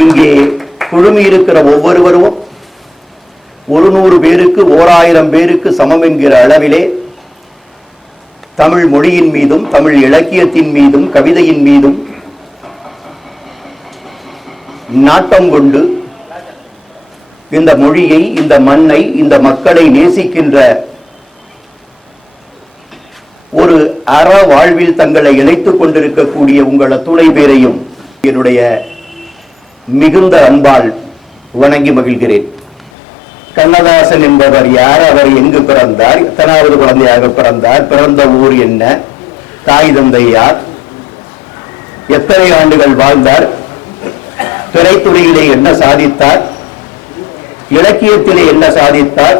இங்கே குழுமி இருக்கிற ஒவ்வொருவரும் 100 பேருக்கு 1000 பேருக்கு சமம் என்கிற அளவிலே தமிழ் மொழியின் மீதும் தமிழ் இலக்கியத்தின் மீதும் கவிதையின் மீதும் நாட்டம் கொண்டு இந்த மொழியை, இந்த மண்ணை, இந்த மக்களை நேசிக்கின்ற ஒரு அற வாழ்வில் தங்களை இணைத்துக் கொண்டிருக்கக்கூடிய உங்கள் அத்துணை பேரையும் என்னுடைய மிகுந்த அன்பால் வணங்கி மகிழ்கிறேன். கண்ணதாசன் என்பவர் யார்? அவர் எங்கு பிறந்தார்? எத்தனாவது குழந்தையாக பிறந்தார்? பிறந்த ஊர் என்ன? தாய் தந்தை யார்? எத்தனை ஆண்டுகள் வாழ்ந்தார்? திரைத்துறையிலே என்ன சாதித்தார்? இலக்கியத்திலே என்ன சாதித்தார்?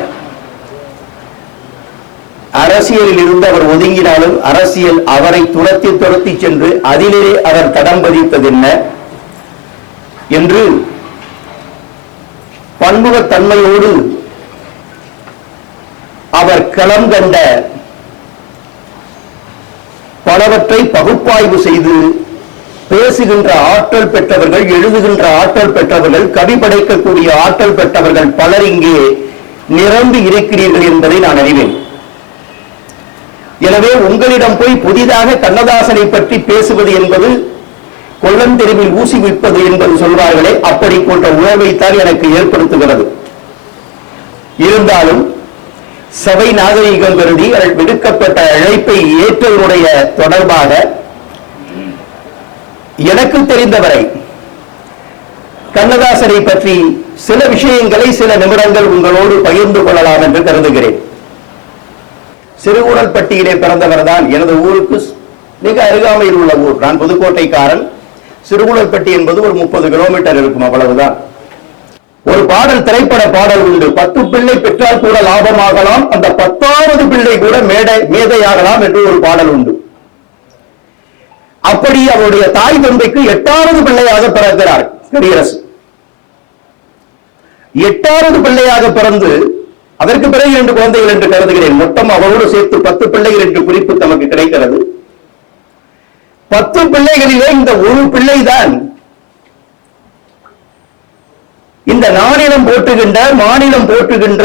அரசியலில் இருந்து அவர் ஒதுங்கினாலும் அரசியல் அவரை துரத்தி சென்று அதிலே அவர் தடம் பதித்தது என்ன என்று பன்முகத்தன்மையோடு அவர் களம் கண்ட பலவற்றை பகுப்பாய்வு செய்து பேசுகின்ற ஆற்றல் பெற்றவர்கள், எழுதுகின்ற ஆற்றல் பெற்றவர்கள், கவி படைக்கக்கூடிய ஆற்றல் பெற்றவர்கள் பலர் இங்கே நிரம்பி இருக்கிறீர்கள் என்பதை நான் அறிவேன். எனவே உங்களிடம் போய் புதிதாக கண்ணதாசனை பற்றி பேசுவது என்பது கொள்ளன் தெருவில் ஊசி விற்பது என்பது சொல்வார்களே, அப்படி போன்ற உணர்வைத்தான் எனக்கு ஏற்படுத்துகிறது. இருந்தாலும் சபை நாகரிகம் கருதி விடுக்கப்பட்ட அழைப்பை ஏற்றவருடைய தொடர்பாக எனக்கு தெரிந்தவரை கண்ணதாசனை பற்றி சில விஷயங்களை சில நிமிடங்கள் உங்களோடு பகிர்ந்து கொள்ளலாம் என்று கருதுகிறேன். சிறுகுடல்பட்டியிலே பிறந்தவர் தான். எனது ஊருக்கு மிக அருகாமையில் உள்ள ஊர். நான் புதுக்கோட்டைக்காரன். சிறுகுடல்பட்டி என்பது ஒரு 30 கிலோமீட்டர் இருக்கும், அவ்வளவுதான். ஒரு பாடல், திரைப்பட பாடல் உண்டு. 10 பிள்ளை பெற்றால் கூட லாபமாகலாம், அந்த 10வது பிள்ளை கூட மேதையாகலாம் என்று ஒரு பாடல் உண்டு. அப்படி அவருடைய தாய் தந்தைக்கு 8வது பிள்ளையாக பிறக்கிறார் கவியரசு. 8வது பிள்ளையாக பிறந்து அதற்கு பிறகு 2 குழந்தைகள் என்று கருதுகிறேன். மொத்தம் அவரோடு சேர்த்து 10 பிள்ளைகள் என்று குறிப்பு நமக்கு கிடைக்கிறது. 10 பிள்ளைகளிலே இந்த ஒரு பிள்ளைதான் இந்த மாநிலம் போற்றுகின்ற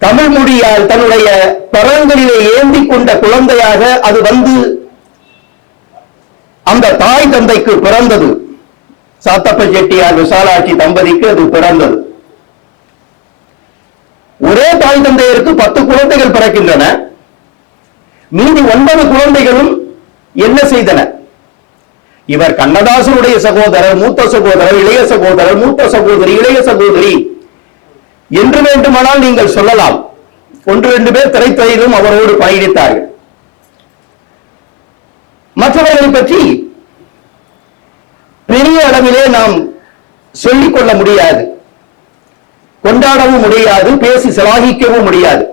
தமிழ் மொழியால் தன்னுடைய பரங்களிலே ஏந்தி கொண்ட குழந்தையாக அது வந்து அந்த தாய் தந்தைக்கு பிறந்தது. சாத்தப்ப செட்டியார் விசாலாட்சி தம்பதிக்கு அது பிறந்தது. ஒரே தாய் தந்தையருக்கு 10 குழந்தைகள் பிறக்கின்றன. மீதி 9 குழந்தைகளும் என்ன செய்தன? இவர் கண்ணதாசனுடைய சகோதரர், மூத்த சகோதரர், இளைய சகோதரர், மூத்த சகோதரி, இளைய சகோதரி என்று வேண்டுமானால் நீங்கள் சொல்லலாம். 1-2 பேர் திரைத்துறையிலும் அவரோடு பயணித்தார்கள். மற்றவர்களை பற்றி பெரிய அளவிலே நாம் சொல்லிக் கொள்ள முடியாது, கொண்டாடவும் முடியாது, பேசி சிலாகிக்கவும் முடியாது.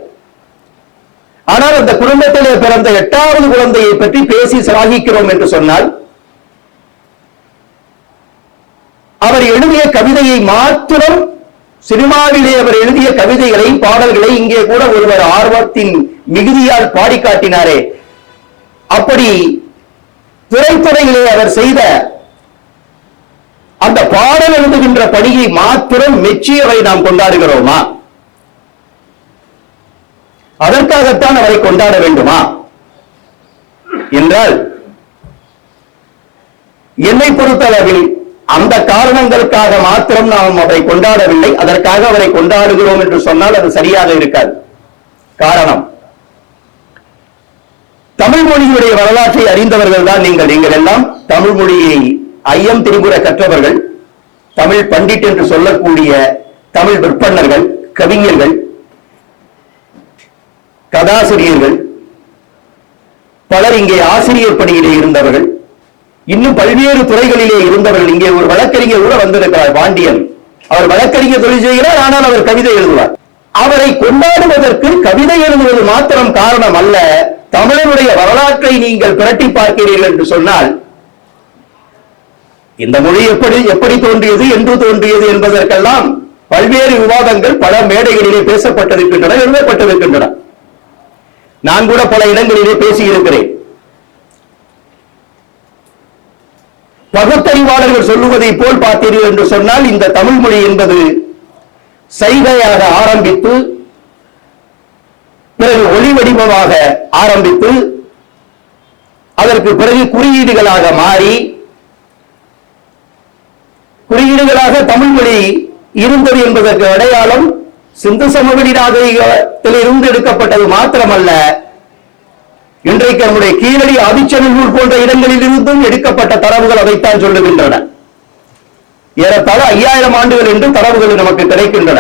ஆனால் அந்த குடும்பத்திலே பிறந்த 8வது குழந்தையை பற்றி பேசி சிலாகிக்கிறோம் என்று சொன்னால், அவர் எழுதிய கவிதையை மாத்திரம், சினிமாவிலே அவர் எழுதிய கவிதைகளை, பாடல்களை இங்கே கூட ஒருவர் ஆர்வத்தின் மிகுதியால் பாடி காட்டினாரே, அப்படி திரைத்துறையிலே அவர் செய்த அந்த பாடல் எழுதுகின்ற பணியை மாத்திரம் மெச்சியவரை நாம் கொண்டாடுகிறோமா? அதற்காகத்தான் அவரை கொண்டாட வேண்டுமா என்றால், என்னை பொறுத்தளவில் அந்த காரணங்களுக்காக மாத்திரம் நாம் அவரை கொண்டாடவில்லை. அதற்காக அவரை கொண்டாடுகிறோம் என்று சொன்னால் அது சரியாக இருக்காது. காரணம், தமிழ் மொழியுடைய வரலாற்றை அறிந்தவர்கள் தான் நீங்கள் எல்லாம். தமிழ் மொழியை ஐயம் திரிபுர கற்றவர்கள், தமிழ் பண்டிட் என்று சொல்லக்கூடிய தமிழ் விற்பன்னர்கள், கவிஞர்கள், கதாசிரியர்கள், பலர் இங்கே ஆசிரியர் பணியிலே இருந்தவர்கள், இன்னும் பல்வேறு துறைகளிலே இருந்தவர்கள். இங்கே ஒரு வழக்கறிஞர் கூட வந்திருக்கிறார், பாண்டியன். அவர் வழக்கறிஞர் தொழில் செய்கிறார், ஆனால் அவர் கவிதை எழுதுவார். அவரை கொண்டாடுவதற்கு கவிதை எழுதுவது மாத்திரம் காரணம் அல்ல. தமிழனுடைய வரலாற்றை நீங்கள் பிரட்டி பார்க்கிறீர்கள் என்று சொன்னால், இந்த மொழி எப்படி தோன்றியது, என்று தோன்றியது என்பதற்கெல்லாம் பல்வேறு விவாதங்கள் பல மேடைகளிலே பேசப்பட்டிருக்கின்றன, எழுதப்பட்டிருக்கின்றன. நான் கூட பல இடங்களிலே பேசியிருக்கிறேன். பகுத்தறிவாளர்கள் சொல்லுவதை போல் பார்த்தீர்கள் என்று சொன்னால் இந்த தமிழ் மொழி என்பது சைகையாக ஆரம்பித்து பிறகு ஒளி வடிவமாக ஆரம்பித்து அதற்கு பிறகு குறியீடுகளாக மாறி குறியீடுகளாக தமிழ் மொழி இருந்தது என்பதற்கு அடையாளம் சிந்து சமவெளி நாகரிகத்தில் இருந்து எடுக்கப்பட்டது மாத்திரமல்ல, இன்றைக்கு நம்முடைய கீழடி ஆதிச்சநல்லூர் போன்ற இடங்களில் இருந்தும் எடுக்கப்பட்ட தரவுகள் அதைத்தான் சொல்லுகின்றன. ஏறத்தாழ 5000 ஆண்டுகள் என்று தரவுகள் நமக்கு கிடைக்கின்றன.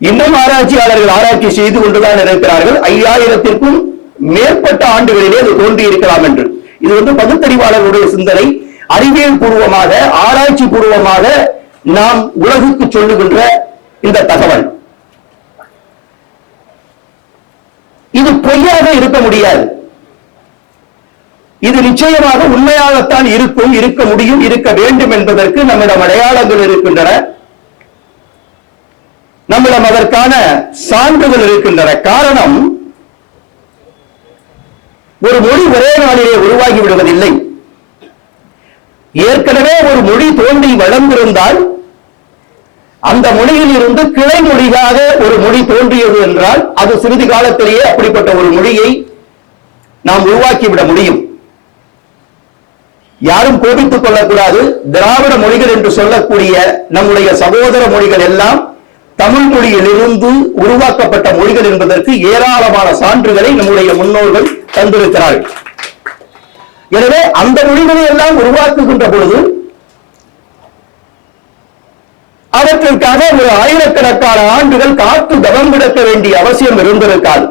இன்னும் ஆராய்ச்சியாளர்கள் ஆராய்ச்சி செய்து கொண்டுதான் இருக்கிறார்கள். 5000த்திற்கும் மேற்பட்ட ஆண்டுகளிலே அது தோன்றி இருக்கலாம் என்று. இது பகுத்தறிவாளர்களுடைய சிந்தனை, அறிவியல் பூர்வமாக ஆராய்ச்சி பூர்வமாக நாம் உலகுக்கு சொல்லுகின்ற இந்த தகவல். இது பொய்யாக இருக்க முடியாது. இது நிச்சயமாக உண்மையாகத்தான் இருக்கும், இருக்க முடியும், இருக்க வேண்டும் என்பதற்கு நம்மிடம் அடையாளங்கள் இருக்கின்றன, நம்மிடம் அதற்கான சான்றுகள் இருக்கின்றன. காரணம், ஒரு மொழி ஒரே நாளிலே உருவாகி விடுவதில்லை. ஏற்கனவே ஒரு மொழி தோன்றி வளர்ந்திருந்தால் அந்த மொழியில் இருந்து கிளை மொழியாக ஒரு மொழி தோன்றியது என்றால் அது சிறிது காலத்திலேயே அப்படிப்பட்ட ஒரு மொழியை நாம் உருவாக்கிவிட முடியும். யாரும் கோபித்துக் கொள்ளக்கூடாது. திராவிட மொழிகள் என்று சொல்லக்கூடிய நம்முடைய சகோதர மொழிகள் எல்லாம் தமிழ் மொழியிலிருந்து உருவாக்கப்பட்ட மொழிகள் என்பதற்கு ஏராளமான சான்றுகளை நம்முடைய முன்னோர்கள் தந்திருக்கிறார்கள். எனவே அந்த மொழிகளை எல்லாம் உருவாக்குகின்ற பொழுது அவற்றிற்காக ஒரு ஆயிரக்கணக்கான ஆண்டுகள் காத்து தவம் கிடக்க வேண்டிய அவசியம் இருந்திருக்காது.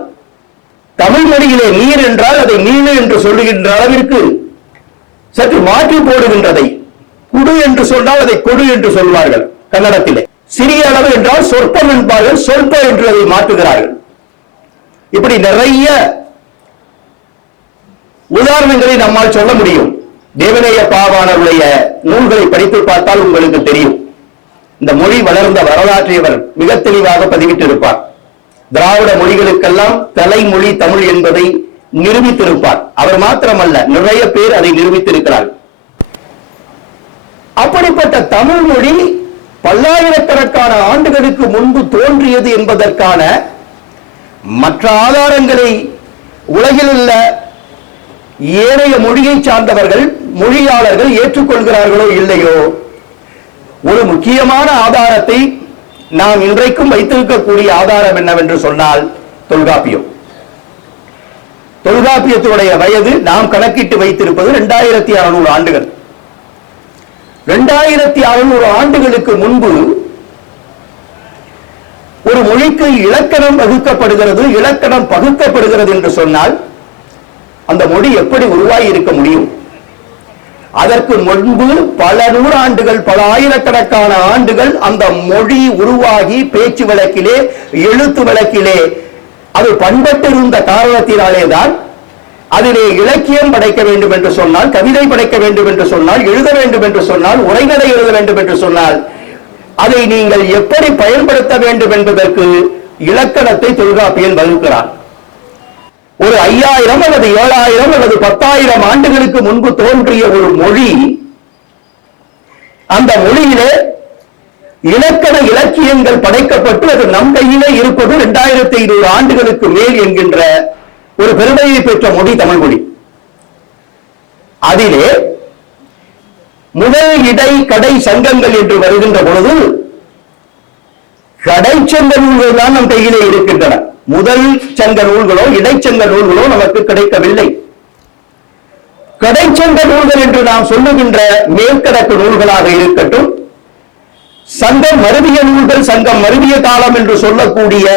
தமிழ் மொழியிலே நீர் என்றால் அதை நீர் என்று சொல்லுகின்ற அளவிற்கு சற்று மாற்றி போடுகின்றதை குடு என்று சொன்னால் அதை கொடு என்று சொல்வார்கள் கன்னடத்திலே. சிறிய அளவு என்றால் சொற்பம் என்பார்கள், சொற்ப என்று அதை மாற்றுகிறார்கள். இப்படி நிறைய உதாரணங்களை நம்மால் சொல்ல முடியும். தேவநேய பாவாணருடைய நூல்களை படித்து பார்த்தால் உங்களுக்கு தெரியும். இந்த மொழி வளர்ந்த வரலாற்றை அவர் மிக தெளிவாக பதிவிட்டிருப்பார். திராவிட மொழிகளுக்கெல்லாம் தலைமொழி தமிழ் என்பதை நிரூபித்திருப்பார். அவர் மாத்திரமல்ல, நிறைய பேர் அதை நிரூபித்திருக்கிறார். அப்படிப்பட்ட தமிழ் மொழி பல்லாயிரக்கணக்கான ஆண்டுகளுக்கு முன்பு தோன்றியது என்பதற்கான மற்ற ஆதாரங்களை உலகில் உள்ள ஏனைய மொழியை சார்ந்தவர்கள் மொழியாளர்கள் ஏற்றுக்கொள்கிறார்களோ இல்லையோ, ஒரு முக்கியமான ஆதாரத்தை நாம் இன்றைக்கும் வைத்திருக்கக்கூடிய ஆதாரம் என்னவென்று சொன்னால் தொல்காப்பியம். தொல்காப்பியத்தினுடைய வயது நாம் கணக்கிட்டு வைத்திருப்பது 2600 ஆண்டுகள். 2600 ஆண்டுகளுக்கு முன்பு ஒரு மொழிக்கு இலக்கணம் வகுக்கப்படுகிறது, இலக்கணம் பகுக்கப்படுகிறது என்று சொன்னால் அந்த மொழி எப்படி உருவாகி இருக்க முடியும்? அதற்கு முன்பு பல நூறாண்டுகள், பல ஆயிரக்கணக்கான ஆண்டுகள் அந்த மொழி உருவாகி பேச்சு வழக்கிலே, எழுத்து வழக்கிலே அது பண்பட்டிருந்த காரணத்தினாலேதான் அதிலே இலக்கியம் படைக்க வேண்டும் என்று சொன்னால், கவிதை படைக்க வேண்டும் என்று சொன்னால், எழுத வேண்டும் என்று சொன்னால், உரைநடை எழுத வேண்டும் என்று சொன்னால் அதை நீங்கள் எப்படி பயன்படுத்த வேண்டும் என்பதற்கு இலக்கணத்தை தொல்காப்பியன் வகுக்கிறார். ஒரு 5000 அல்லது 7000 அல்லது 10,000 ஆண்டுகளுக்கு முன்பு தோன்றிய ஒரு மொழி, அந்த மொழியிலே இலக்கண இலக்கியங்கள் படைக்கப்பட்டு அது நம் கையிலே இருப்பது 2500 ஆண்டுகளுக்கு மேல் என்கின்ற ஒரு பெருமையை பெற்ற மொழி தமிழ் மொழி. அதிலே முதல் இடை கடை சங்கங்கள் என்று வருகின்ற பொழுது கடைச்சங்க நூல்கள் தான் நம் கையிலே இருக்கின்றன. முதல் சங்க நூல்களோ இடைச்சங்க நூல்களோ நமக்கு கிடைக்கவில்லை. கடைச்சங்க நூல்கள் என்று நாம் சொல்லுகின்ற மேற்கணக்கு நூல்களாக இருக்கட்டும், சங்கம் மருவிய நூல்கள், சங்கம் மருவிய காலம் என்று சொல்லக்கூடிய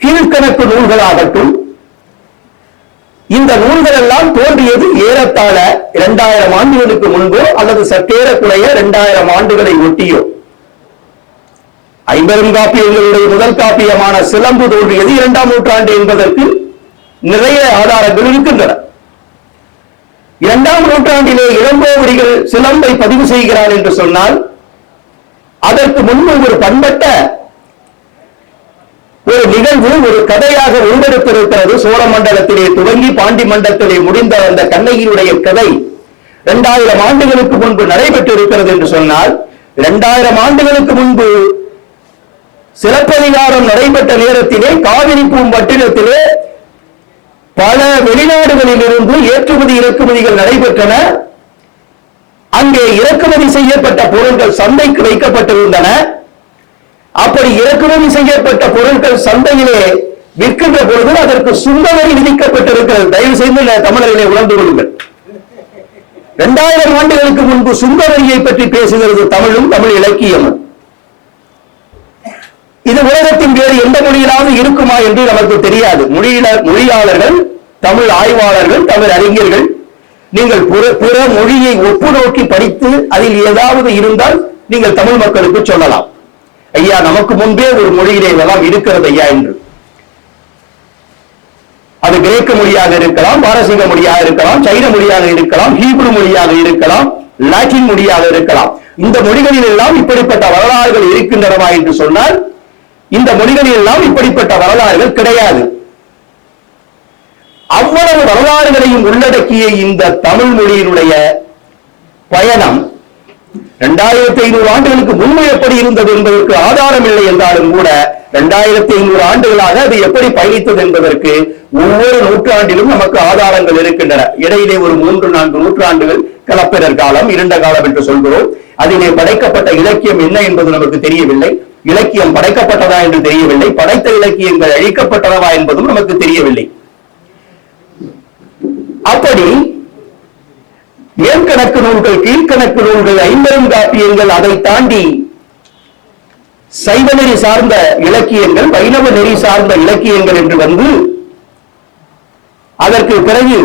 கீழ்கணக்கு நூல்களாகட்டும், இந்த நூல்கள் எல்லாம் தோன்றியது ஏறத்தாழ 2000 ஆண்டுகளுக்கு முன்போ அல்லது சற்றேறக்குறைய 2000 ஆண்டுகளை ஒட்டியோ. ஐம்பெரும் காப்பியங்களுடைய முதல் காப்பியமான சிலம்பு தோன்றியது 2ஆம் நூற்றாண்டு என்பதற்கு நிறைய ஆதாரங்கள் இருக்கின்றன. 2ஆம் நூற்றாண்டிலே இளங்கோவடிகள் சிலம்பை பதிவு செய்கிறார் என்று சொன்னால் அதற்கு முன்பு ஒரு பண்பட்ட ஒரு நிகழ்வு, ஒரு கதையாக உருவெடுத்திருக்கிறது. சோழ மண்டலத்திலே துவங்கி பாண்டி மண்டலத்திலே முடிந்த அந்த கண்ணகியினுடைய கதை 2000 ஆண்டுகளுக்கு முன்பு நடைபெற்று இருக்கிறது என்று சொன்னால் 2000 ஆண்டுகளுக்கு முன்பு சிலப்பதிகாரம் நடைபெற்ற நேரத்திலே காவிரி பூம்பட்டினத்திலே பல வெளிநாடுகளில் இருந்து ஏற்றுமதி இறக்குமதிகள் நடைபெற்றன. அங்கே இறக்குமதி செய்யப்பட்ட பொருட்கள் சந்தைக்கு வைக்கப்பட்டிருந்தன. அப்படி இறக்குமதி செய்யப்பட்ட பொருட்கள் சந்தையிலே விற்கின்ற பொழுது அதற்கு சுங்கவரி விதிக்கப்பட்டிருக்கிறது. தயவு செய்து தமிழர்களை உணர்ந்து கொள்ளுங்கள். 2000 ஆண்டுகளுக்கு முன்பு சுங்கவரியை பற்றி பேசுகிறது தமிழும் தமிழ் இலக்கியமும். இது உலகத்தின் வேறு எந்த மொழியிலாவது இருக்குமா என்று நமக்கு தெரியாது. மொழியாளர்கள், தமிழ் ஆய்வாளர்கள், தமிழ் அறிஞர்கள், நீங்கள் பிற மொழியை ஒப்பு நோக்கி படித்து அதில் ஏதாவது இருந்தால் நீங்கள் தமிழ் மக்களுக்கு சொல்லலாம், ஐயா நமக்கு முன்பே ஒரு மொழியிலே இதெல்லாம் இருக்கிறது ஐயா என்று. அது கிரேக்க மொழியாக இருக்கலாம், பாரசீக மொழியாக இருக்கலாம், சைன மொழியாக இருக்கலாம், ஹீப்ரு மொழியாக இருக்கலாம், லாட்டின் மொழியாக இருக்கலாம். இந்த மொழிகளில் எல்லாம் இப்படிப்பட்ட வரலாறுகள் இருக்கின்றனவா என்று சொன்னால் இந்த மொழிகளில் எல்லாம் இப்படிப்பட்ட வரலாறுகள் கிடையாது. அவ்வளவு வரலாறுகளையும் உள்ளடக்கிய இந்த தமிழ் மொழியினுடைய பயணம் 2500 ஆண்டுகளுக்கு முன்பு எப்படி இருந்தது என்பதற்கு ஆதாரம் இல்லை என்றாலும் கூட 2500 ஆண்டுகளாக அது எப்படி பயணித்தது என்பதற்கு ஒவ்வொரு நூற்றாண்டிலும் நமக்கு ஆதாரங்கள் இருக்கின்றன. இடையிலே ஒரு 3-4 நூற்றாண்டுகள் கலப்பிரர் காலம், இருண்ட காலம் என்று சொல்கிறோம். அதிலே படைக்கப்பட்ட இலக்கியம் என்ன என்பது நமக்கு தெரியவில்லை. இலக்கியம் படைக்கப்பட்டதா என்று தெரியவில்லை. படைத்த இலக்கியங்கள் அழிக்கப்பட்டனவா என்பதும் நமக்கு தெரியவில்லை. அப்படி மேற்கணக்கு நூல்கள், கீழ்கணக்கு நூல்கள், 50 காப்பியங்கள், அதை தாண்டி சைவ நெறி சார்ந்த இலக்கியங்கள், வைணவ நெறி சார்ந்த இலக்கியங்கள் என்று வந்து அதற்கு பிறகு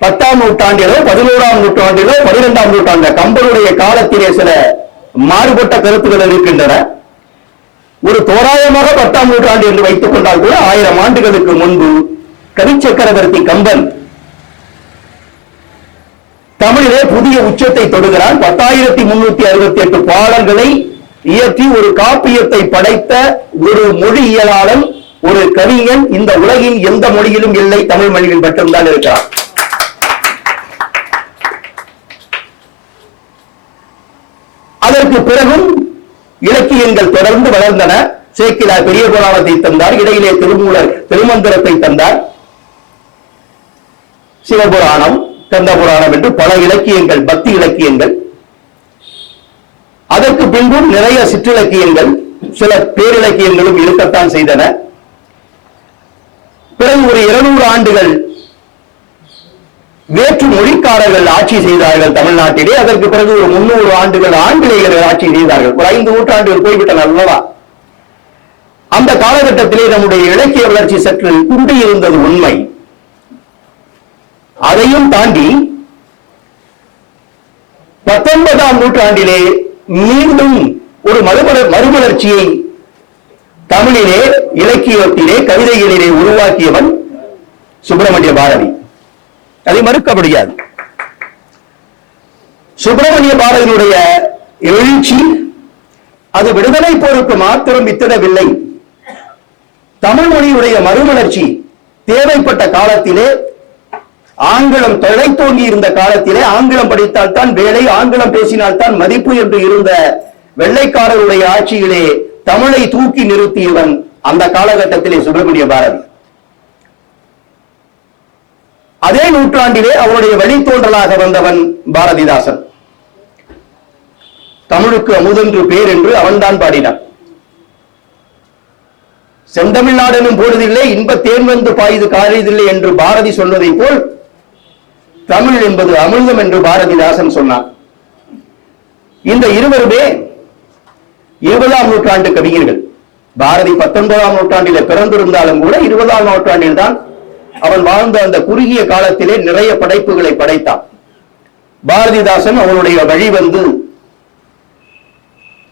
10ஆம் நூற்றாண்டிலோ 11ஆம் நூற்றாண்டிலோ 12ஆம் நூற்றாண்டு கம்பனுடைய காலத்திலே சில மாறுபட்ட கருத்துக்கள் இருக்கின்றன. ஒரு தோராயமாக 10ஆம் நூற்றாண்டு என்று வைத்துக் கொண்டால் கூட 1000 ஆண்டுகளுக்கு முன்பு கவி சக்கரவர்த்தி கம்பன் தமிழிலே புதிய உச்சத்தை தொடுகிறான். 10,368 பாடல்களை இயற்றி ஒரு காப்பியத்தை படைத்த ஒரு மொழியியலாளன், ஒரு கவிஞன் இந்த உலகின் எந்த மொழியிலும் இல்லை, தமிழ் மொழியில் மட்டும்தான் இருக்கிறார். அதற்கு பிறகும் இலக்கியங்கள் தொடர்ந்து வளர்ந்தன. சேக்கிழார் பெரிய புராணத்தை தந்தார், இடையிலே திருமூலர் திருமந்திரத்தை தந்தார், சிவபுராணம், கந்த புராணம் என்று பல இலக்கியங்கள், பக்தி இலக்கியங்கள். அதற்கு பின்பும் நிறைய சிற்றிலக்கியங்கள், சில பேரிலக்கியங்களும் இருக்கத்தான் செய்தன. பிறகு ஒரு 200 ஆண்டுகள் வேற்று மொழிக்காரர்கள் ஆட்சி செய்தார்கள் தமிழ்நாட்டிலே. அதற்கு பிறகு ஒரு 300 ஆண்டுகள் ஆங்கிலேயர்கள் ஆட்சி செய்தார்கள். ஒரு 5 நூற்றாண்டுகள் போய்விட்டன அல்லவா? அந்த காலகட்டத்திலே நம்முடைய இலக்கிய வளர்ச்சி சற்று குண்டி இருந்தது உண்மை. அதையும் தாண்டி 19ஆம் நூற்றாண்டிலே மீண்டும் ஒரு மறுமலர்ச்சியை தமிழிலே, இலக்கியத்திலே, கவிதைகளிலே உருவாக்கியவன் சுப்பிரமணிய பாரதி. அதை மறுக்க முடியாது. சுப்பிரமணிய பாரதியினுடைய எழுச்சி அது விடுதலை போருக்கு மாத்திரம் வித்திடவில்லை. தமிழ் மொழியுடைய மறுமலர்ச்சி தேவைப்பட்ட காலத்திலே, ஆங்கிலம் தழைத்தோங்கி இருந்த காலத்திலே, ஆங்கிலம் படித்தால்தான் வேலை, ஆங்கிலம் பேசினால்தான் மதிப்பு என்று இருந்த வெள்ளைக்காரருடைய ஆட்சியிலே தமிழை தூக்கி நிறுத்தியவன் அந்த காலகட்டத்திலே சுப்பிரமணிய பாரதி. அதே நூற்றாண்டிலே அவருடைய வழித்தோன்றலாக வந்தவன் பாரதிதாசன். தமிழுக்கு அமுதென்று பேர் என்று அவன்தான் பாடினான். செந்தமிழ்நாடு எனும் பொழுதில்லை, இன்ப தேன் வந்து பாயுது காரியதில்லை என்று பாரதி சொன்னதை போல் தமிழ் என்பது அமிர்தம் என்று பாரதிதாசன் சொன்னான். இந்த இருவருமே 20ஆம் நூற்றாண்டு கவிஞர்கள். பாரதி 19ஆம் நூற்றாண்டிலே பிறந்திருந்தாலும் கூட 20ஆம் நூற்றாண்டில் தான் அவன் வாழ்ந்த அந்த குறுகிய காலத்திலே நிறைய படைப்புகளை படைத்தான். பாரதிதாசன் அவனுடைய வழி வந்து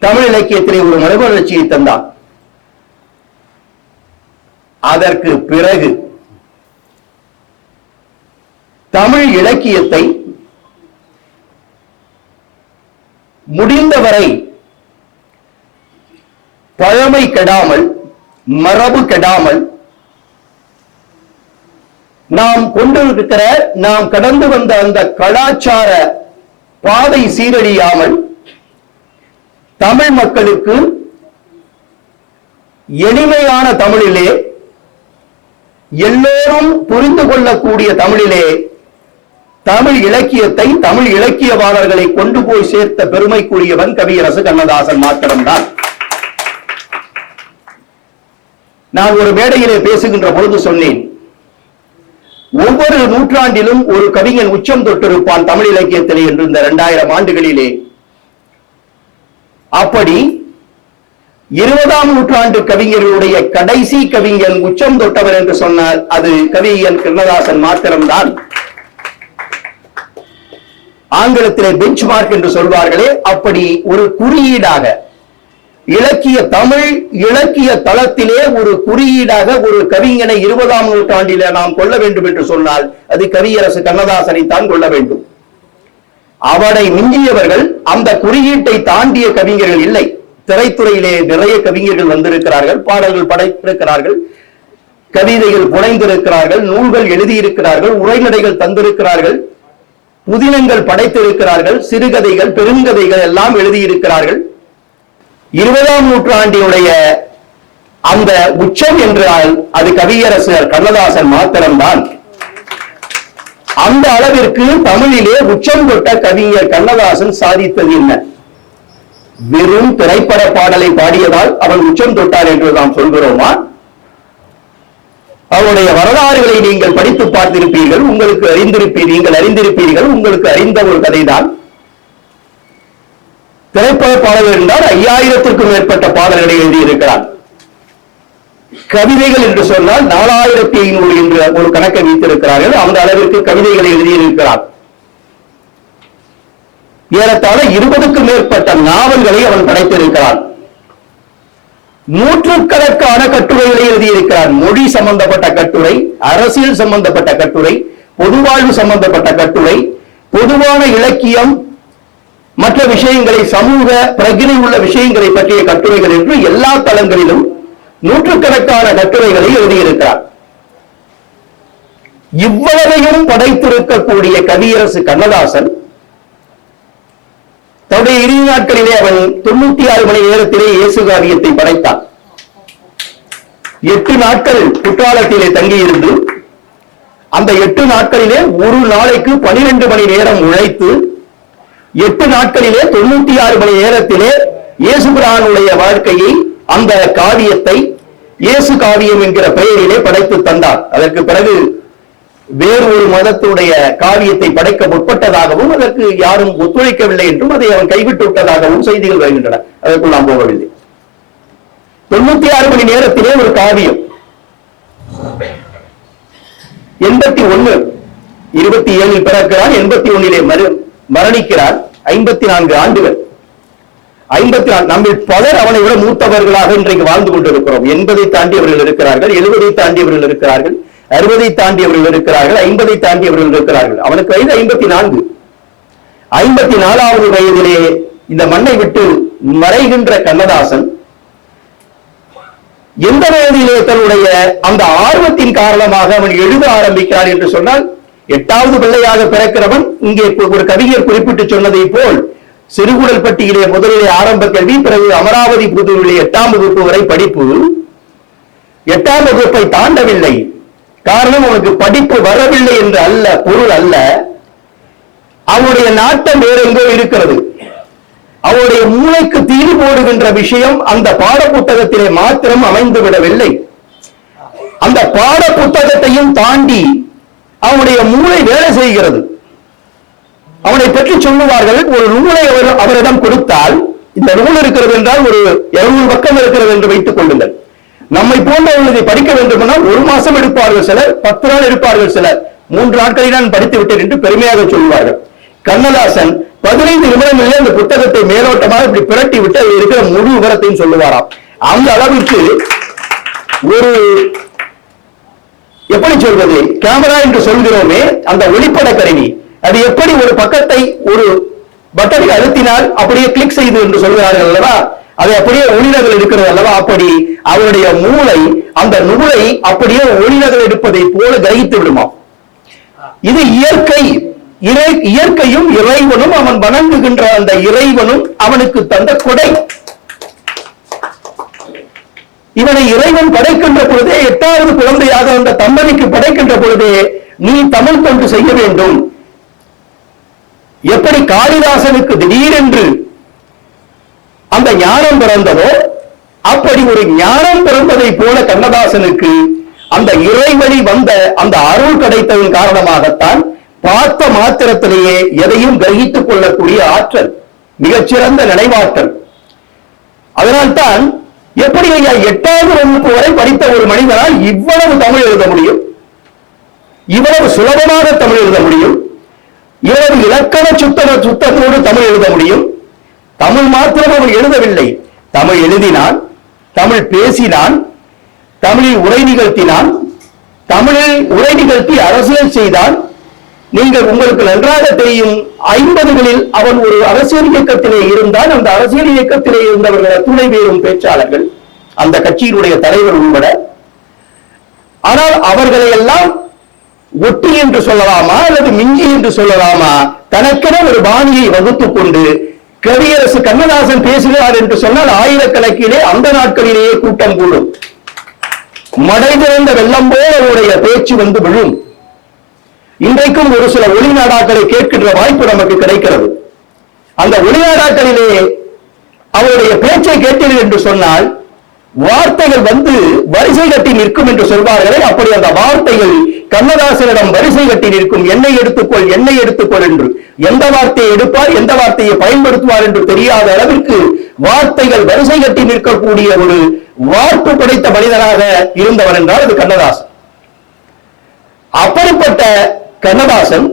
தமிழ் இலக்கியத்திலே ஒரு மறுமலர்ச்சியை தந்தான். அதற்கு பிறகு தமிழ் இலக்கியத்தை முடிந்தவரை பழமை கெடாமல், மரபு கெடாமல், நாம் கொண்டிருக்கிற நாம் கடந்து வந்த அந்த கலாச்சார பாதை சீரழியாமல் தமிழ் மக்களுக்கு எளிமையான தமிழிலே, எல்லோரும் புரிந்து கொள்ளக்கூடிய தமிழிலே தமிழ் இலக்கியத்தை, தமிழ் இலக்கியவாளர்களை கொண்டு போய் சேர்த்த பெருமைக்குரியவன் கவியரசு கண்ணதாசன் மாத்திரம்தான். நான் ஒரு மேடையிலே பேசுகின்ற பொழுது சொன்னேன், ஒவ்வொரு நூற்றாண்டிலும் ஒரு கவிஞன் உச்சம் தொட்டிருப்பான் தமிழ் இலக்கியத்திலே என்று இந்த 2000 ஆண்டுகளிலே. அப்படி 20ஆம் நூற்றாண்டு கவிஞர்களுடைய கடைசி கவிஞன் உச்சம் தொட்டவர் என்று சொன்னார், அது கவிஞன் கண்ணதாசன் மாத்திரம்தான். ஆங்கிலத்திலே பெஞ்ச் மார்க் என்று சொல்வார்களே, அப்படி ஒரு குறியீடாக இலக்கிய தமிழ் இலக்கிய தளத்திலே ஒரு குறியீடாக ஒரு கவிஞனை 20ஆம் நூற்றாண்டிலே நாம் கொள்ள வேண்டும் என்று சொன்னால் அது கவியரசு கண்ணதாசனை தான் கொள்ள வேண்டும். அவனை மிஞ்சியவர்கள், அந்த குறியீட்டை தாண்டிய கவிஞர்கள் இல்லை. திரைத்துறையிலே நிறைய கவிஞர்கள் வந்திருக்கிறார்கள், பாடல்கள் படைத்திருக்கிறார்கள், கவிதைகள் புனைந்திருக்கிறார்கள், நூல்கள் எழுதியிருக்கிறார்கள், உரைநடைகள் தந்திருக்கிறார்கள், புதினங்கள் படைத்திருக்கிறார்கள், சிறுகதைகள் பெருங்கதைகள் எல்லாம் எழுதியிருக்கிறார்கள். 20ஆம் நூற்றாண்டினுடைய அந்த உச்சம் என்றால் அது கவியரசர் கண்ணதாசன் மாத்திரம்தான். அந்த அளவிற்கு தமிழிலே உச்சம் தொட்ட கவிஞர் கண்ணதாசன் சாதித்தது என்ன? வெறும் திரைப்பட பாடலை பாடியதால் அவன் உச்சம் தொட்டார் என்று நாம் சொல்கிறோமா? அவருடைய வரலாறுகளை நீங்கள் படித்து பார்த்திருப்பீர்கள், உங்களுக்கு அறிந்திருப்பீர்கள், உங்களுக்கு அறிந்த ஒரு கதைதான். திரைப்பட பாடல்கள் என்றால் 5000த்திற்கும் மேற்பட்ட பாடல்களை எழுதியிருக்கிறார். கவிதைகள் என்று சொன்னால் 4500 என்று ஒரு கணக்கை வைத்திருக்கிறார்கள். அந்த அளவிற்கு கவிதைகளை எழுதியிருக்கிறார். ஏறத்தாழ 20க்கும் மேற்பட்ட நாவல்களை அவன் படைத்திருக்கிறான். நூற்றுக்கணக்கான கட்டுரைகளை எழுதியிருக்கிறார். மொழி சம்பந்தப்பட்ட கட்டுரை, அரசியல் சம்பந்தப்பட்ட கட்டுரை, பொதுவாழ்வு சம்பந்தப்பட்ட கட்டுரை, பொதுவான இலக்கியம், மற்ற விஷயங்களை, சமூக பிரஜனை உள்ள விஷயங்களை பற்றிய கட்டுரைகள் என்று எல்லா தளங்களிலும் நூற்றுக்கணக்கான கட்டுரைகளை எழுதியிருக்கிறார். இவ்வளவையும் படைத்திருக்கக்கூடிய கவியரசு கண்ணதாசன் தன்னுடைய இறுதி நாட்களிலே அவன் 96 மணி நேரத்திலே இயேசு காவியத்தை படைத்தான். 8 நாட்கள் குற்றாலத்திலே தங்கியிருந்து அந்த 8 நாட்களிலே ஒரு நாளைக்கு 12 மணி நேரம் உழைத்து 8 நாட்களிலே 96 மணி நேரத்திலே இயேசுபிரானுடைய வாழ்க்கையை, அந்த காவியத்தை இயேசு காவியம் என்கிற பெயரிலே படைத்து தந்தார். அதற்கு பிறகு வேறு ஒரு மதத்துடைய காவியத்தை படைக்க முற்பட்டதாகவும் அதற்கு யாரும் ஒத்துழைக்கவில்லை என்றும் அதை அவன் கைவிட்டு விட்டதாகவும் செய்திகள் வருகின்றன. அதற்குள் நாம் போகவில்லை. 96 மணி நேரத்திலே ஒரு காவியம். 81 27 பிறக்கிறார், 81 மரணிக்கிறார். 54 ஆண்டுகள். 54 நம்மில் பலர் அவனை விட மூத்தவர்களாக இன்றைக்கு வாழ்ந்து கொண்டிருக்கிறோம். 80 தாண்டியவர்கள் இருக்கிறார்கள், 70 தாண்டியவர்கள் இருக்கிறார்கள், 60 தாண்டியவர்கள் இருக்கிறார்கள், 50 தாண்டியவர்கள் இருக்கிறார்கள். அவனுக்கு வயது 54. 54வது வயதிலே இந்த மண்ணை விட்டு மறைகின்ற கண்ணதாசன் எந்த வயதிலே தன்னுடைய அந்த ஆர்வத்தின் காரணமாக அவன் எழுத ஆரம்பிக்கிறான் என்று சொன்னால், 8வது பிள்ளையாக பிறக்கிறவன், இங்கே ஒரு கவிஞர் குறிப்பிட்டு சொன்னதை போல் சிறுகுடல் பட்டியிலே முதலிலே ஆரம்ப கல்வி, பிறகு அமராவதி புதூரிலே 8ஆம் வகுப்பு வரை படிப்பு. 8ஆம் வகுப்பை தாண்டவில்லை. காரணம், அவனுக்கு படிப்பு வரவில்லை என்று அல்ல, பொருள் அல்ல, அவனுடைய நாட்டம் வேற எங்கோ இருக்கிறது. அவருடைய மூளைக்கு தீனி போடுகின்ற விஷயம் அந்த பாட புத்தகத்திலே மாத்திரம் அமைந்து விடவில்லை. அந்த பாட புத்தகத்தையும் தாண்டி அவனுடைய மூளை வேலை செய்கிறது. அவனை பற்றி சொல்லுவார்கள், ஒரு நூலை அவரிடம் கொடுத்தால், இந்த நூல் இருக்கிறது என்றால் ஒரு 200 பக்கம் இருக்கிறது என்று வைத்துக் கொள்ளுங்கள். நம்மை போன்றவர்கள் இதை படிக்க வேண்டும் என்றால் 1 மாசம் எடுப்பார்கள் சிலர், 10 நாள் எடுப்பார்கள் சிலர், 3 நாட்களில் நான் படித்து விட்டேன் என்று பெருமையாக சொல்வார்கள். கண்ணதாசன் 15 நிமிடங்களில் அந்த புத்தகத்தை மேலோட்டமாக இப்படி பிரட்டி விட்டு அதில் இருக்கிற முழு விவரத்தையும் சொல்லுவாராம். அந்த அளவிற்கு ஒரு, எப்படி சொல்வது, கேமரா என்று சொல்கிறோமே அந்த ஒளிப்பட கருவி, அது எப்படி ஒரு பக்கத்தை ஒரு பட்டனை அழுத்தினால் அப்படியே கிளிக் செய்து என்று சொல்கிறார்கள் அல்லவா, அதை அப்படியே ஒளிநகல் எடுக்கிறது அல்லவா, அப்படி அவருடைய மூளை அந்த நூலை அப்படியே ஒளிநகல் எடுப்பதை போல கிரகித்து விடுமா. இது இயற்கை. இயற்கையும் இறைவனும் அவன் வணங்குகின்ற அந்த இறைவனும் அவனுக்கு தந்த கொடை. இவனை இறைவன் படைக்கின்ற பொழுதே, 8வது குழந்தையாக அந்த தம்பதிக்கு படைக்கின்ற பொழுதே, நீ தமிழ் தொண்டு செய்ய வேண்டும். எப்படி காளிதாசனுக்கு திடீரென்று அந்த ஞானம் பிறந்ததோ, அப்படி ஒரு ஞானம் பிறந்ததை போல கண்ணதாசனுக்கு அந்த இறைவழி வந்த அந்த அருள் கிடைத்ததன் காரணமாகத்தான் பார்த்த மாத்திரத்திலேயே எதையும் கிரகித்துக் கொள்ளக்கூடிய ஆற்றல், மிகச்சிறந்த நினைவாற்றல். அதனால்தான் எப்படி ஐயா 8வது வகுப்பு வரை படித்த ஒரு மனிதனால் இவ்வளவு தமிழ் எழுத முடியும், இவ்வளவு சுலபமாக தமிழ் எழுத முடியும், இவ்வளவு இலக்கண சுத்தத்தோடு தமிழ் எழுத முடியும்? தமிழ் மாத்திரம் அவன் எழுதவில்லை, தமிழ் எழுதினான், தமிழ் பேசினான், தமிழில் உரை நிகழ்த்தினான், தமிழில் உரை நிகழ்த்தி அரசியல் செய்தான். நீங்கள் உங்களுக்கு நன்றாக தெரியும், 50களில் அவன் ஒரு அரசியல் இயக்கத்திலே இருந்தான். அந்த அரசியல் இயக்கத்திலே இருந்தவர்கள் துணை பேரும் பேச்சாளர்கள், அந்த கட்சியினுடைய தலைவர் உட்பட. ஆனால் அவர்களை எல்லாம் ஒட்டி என்று சொல்லலாமா அல்லது மிஞ்சி என்று சொல்லலாமா, தனக்கென ஒரு பாணியை வகுத்துக் கொண்டு கவியரசு கண்ணதாசன் பேசுகிறார் என்று சொன்னால் ஆயிரக்கணக்கிலே அந்த நாட்களிலேயே கூட்டம் கூடும். மடை திறந்த வெள்ளம் போல அவருடைய பேச்சு வந்து விழும். இன்றைக்கும் ஒரு சில ஒளிநாடாக்களை கேட்கின்ற வாய்ப்பு நமக்கு கிடைக்கிறது. அந்த ஒளிநாடாக்களிலே அவருடைய பேச்சை கேட்டீர்கள் என்று சொன்னால் வார்த்தைகள் வந்து வரிசை கட்டி நிற்கும் என்று சொல்வார்களே, அப்படி அந்த வார்த்தைகள் கண்ணதாசனிடம் வரிசை கட்டி நிற்கும். என்னை எடுத்துக்கொள், என்னை எடுத்துக்கொள் என்று. எந்த வார்த்தையை எடுப்பார், எந்த வார்த்தையை பயன்படுத்துவார் என்று தெரியாத அளவிற்கு வார்த்தைகள் வரிசை கட்டி நிற்கக்கூடிய ஒரு வார்ப்பு படைத்த மனிதனாக இருந்தவர் என்றால் அது கண்ணதாசன். அப்படிப்பட்ட கண்ணதாசன்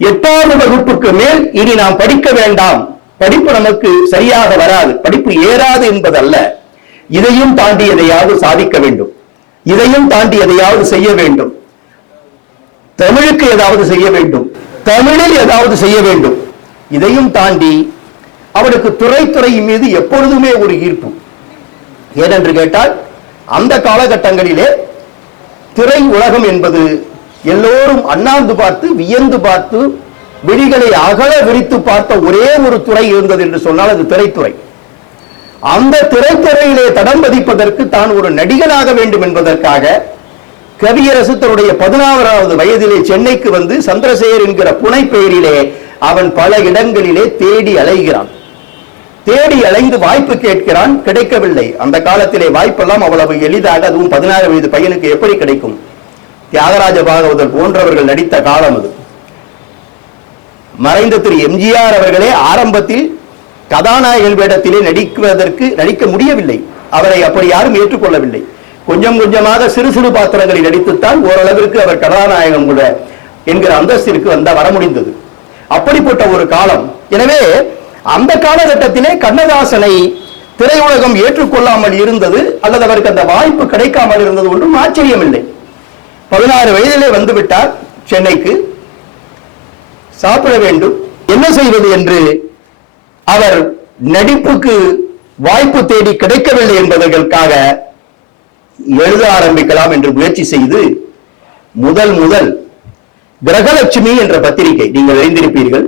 8வது வகுப்புக்கு மேல் இனி நாம் படிக்க வேண்டாம், படிப்பு நமக்கு சரியாக வராது, படிப்பு ஏறாது என்பதல்ல, இதையும் தாண்டி எதையாவது சாதிக்க வேண்டும், இதையும் தாண்டி எதையாவது செய்ய வேண்டும், தமிழுக்கு ஏதாவது செய்ய வேண்டும், தமிழில் ஏதாவது செய்ய வேண்டும். இதையும் தாண்டி அவனுக்கு துறை மீது எப்பொழுதுமே ஒரு ஈர்ப்பு. ஏனென்று கேட்டால் அந்த காலகட்டங்களிலே திரை உலகம் என்பது எல்லோரும் அண்ணாந்து பார்த்து வியந்து பார்த்து விழிகளை அகல விரித்து பார்த்த ஒரே ஒரு துறை இருந்தது என்று சொன்னால் அது திரைத்துறை. அந்த திரைத்துறையிலே தடம் பதிப்பதற்கு தான் ஒரு நடிகனாக வேண்டும் என்பதற்காக கவியரசு தன்னுடைய 16வது வயதிலே சென்னைக்கு வந்து சந்திரசேகர் என்கிற புனை பெயரிலே அவன் பல இடங்களிலே தேடி அலைகிறான். தேடி அலைந்து வாய்ப்பு கேட்கிறான், கிடைக்கவில்லை. அந்த காலத்திலே வாய்ப்பெல்லாம் அவ்வளவு எளிதாக, அதுவும் 16 வயது பையனுக்கு எப்படி கிடைக்கும்? தியாகராஜ பாகவதர் போன்றவர்கள் நடித்த காலம் அது. மறைந்த திரு எம்ஜிஆர் அவர்களே ஆரம்பத்தில் கதாநாயகன் வேடத்திலே நடிக்க முடியவில்லை. அவரை அப்படி யாரும் ஏற்றுக்கொள்ளவில்லை. கொஞ்சம் கொஞ்சமாக சிறு சிறு பாத்திரங்களில் நடித்துத்தான் ஓரளவிற்கு அவர் கதாநாயகன் கூட என்கிற அந்தஸ்திற்கு வர முடிந்தது. அப்படிப்பட்ட ஒரு காலம். எனவே அந்த காலகட்டத்திலே கண்ணதாசனை திரையுலகம் ஏற்றுக்கொள்ளாமல் இருந்தது அல்லது அவருக்கு அந்த வாய்ப்பு கிடைக்காமல் இருந்தது ஒன்றும் ஆச்சரியம் இல்லை. 16 வயதிலே வந்துவிட்டார் சென்னைக்கு. சாப்பிட வேண்டும், என்ன செய்வது என்று அவர் நடிப்புக்கு வாய்ப்பு தேடி கிடைக்கவில்லை என்பதற்காக எழுத ஆரம்பிக்கலாம் என்று முயற்சி செய்து முதல் கிரகலட்சுமி என்ற பத்திரிகை, நீங்கள் அறிந்திருப்பீர்கள்.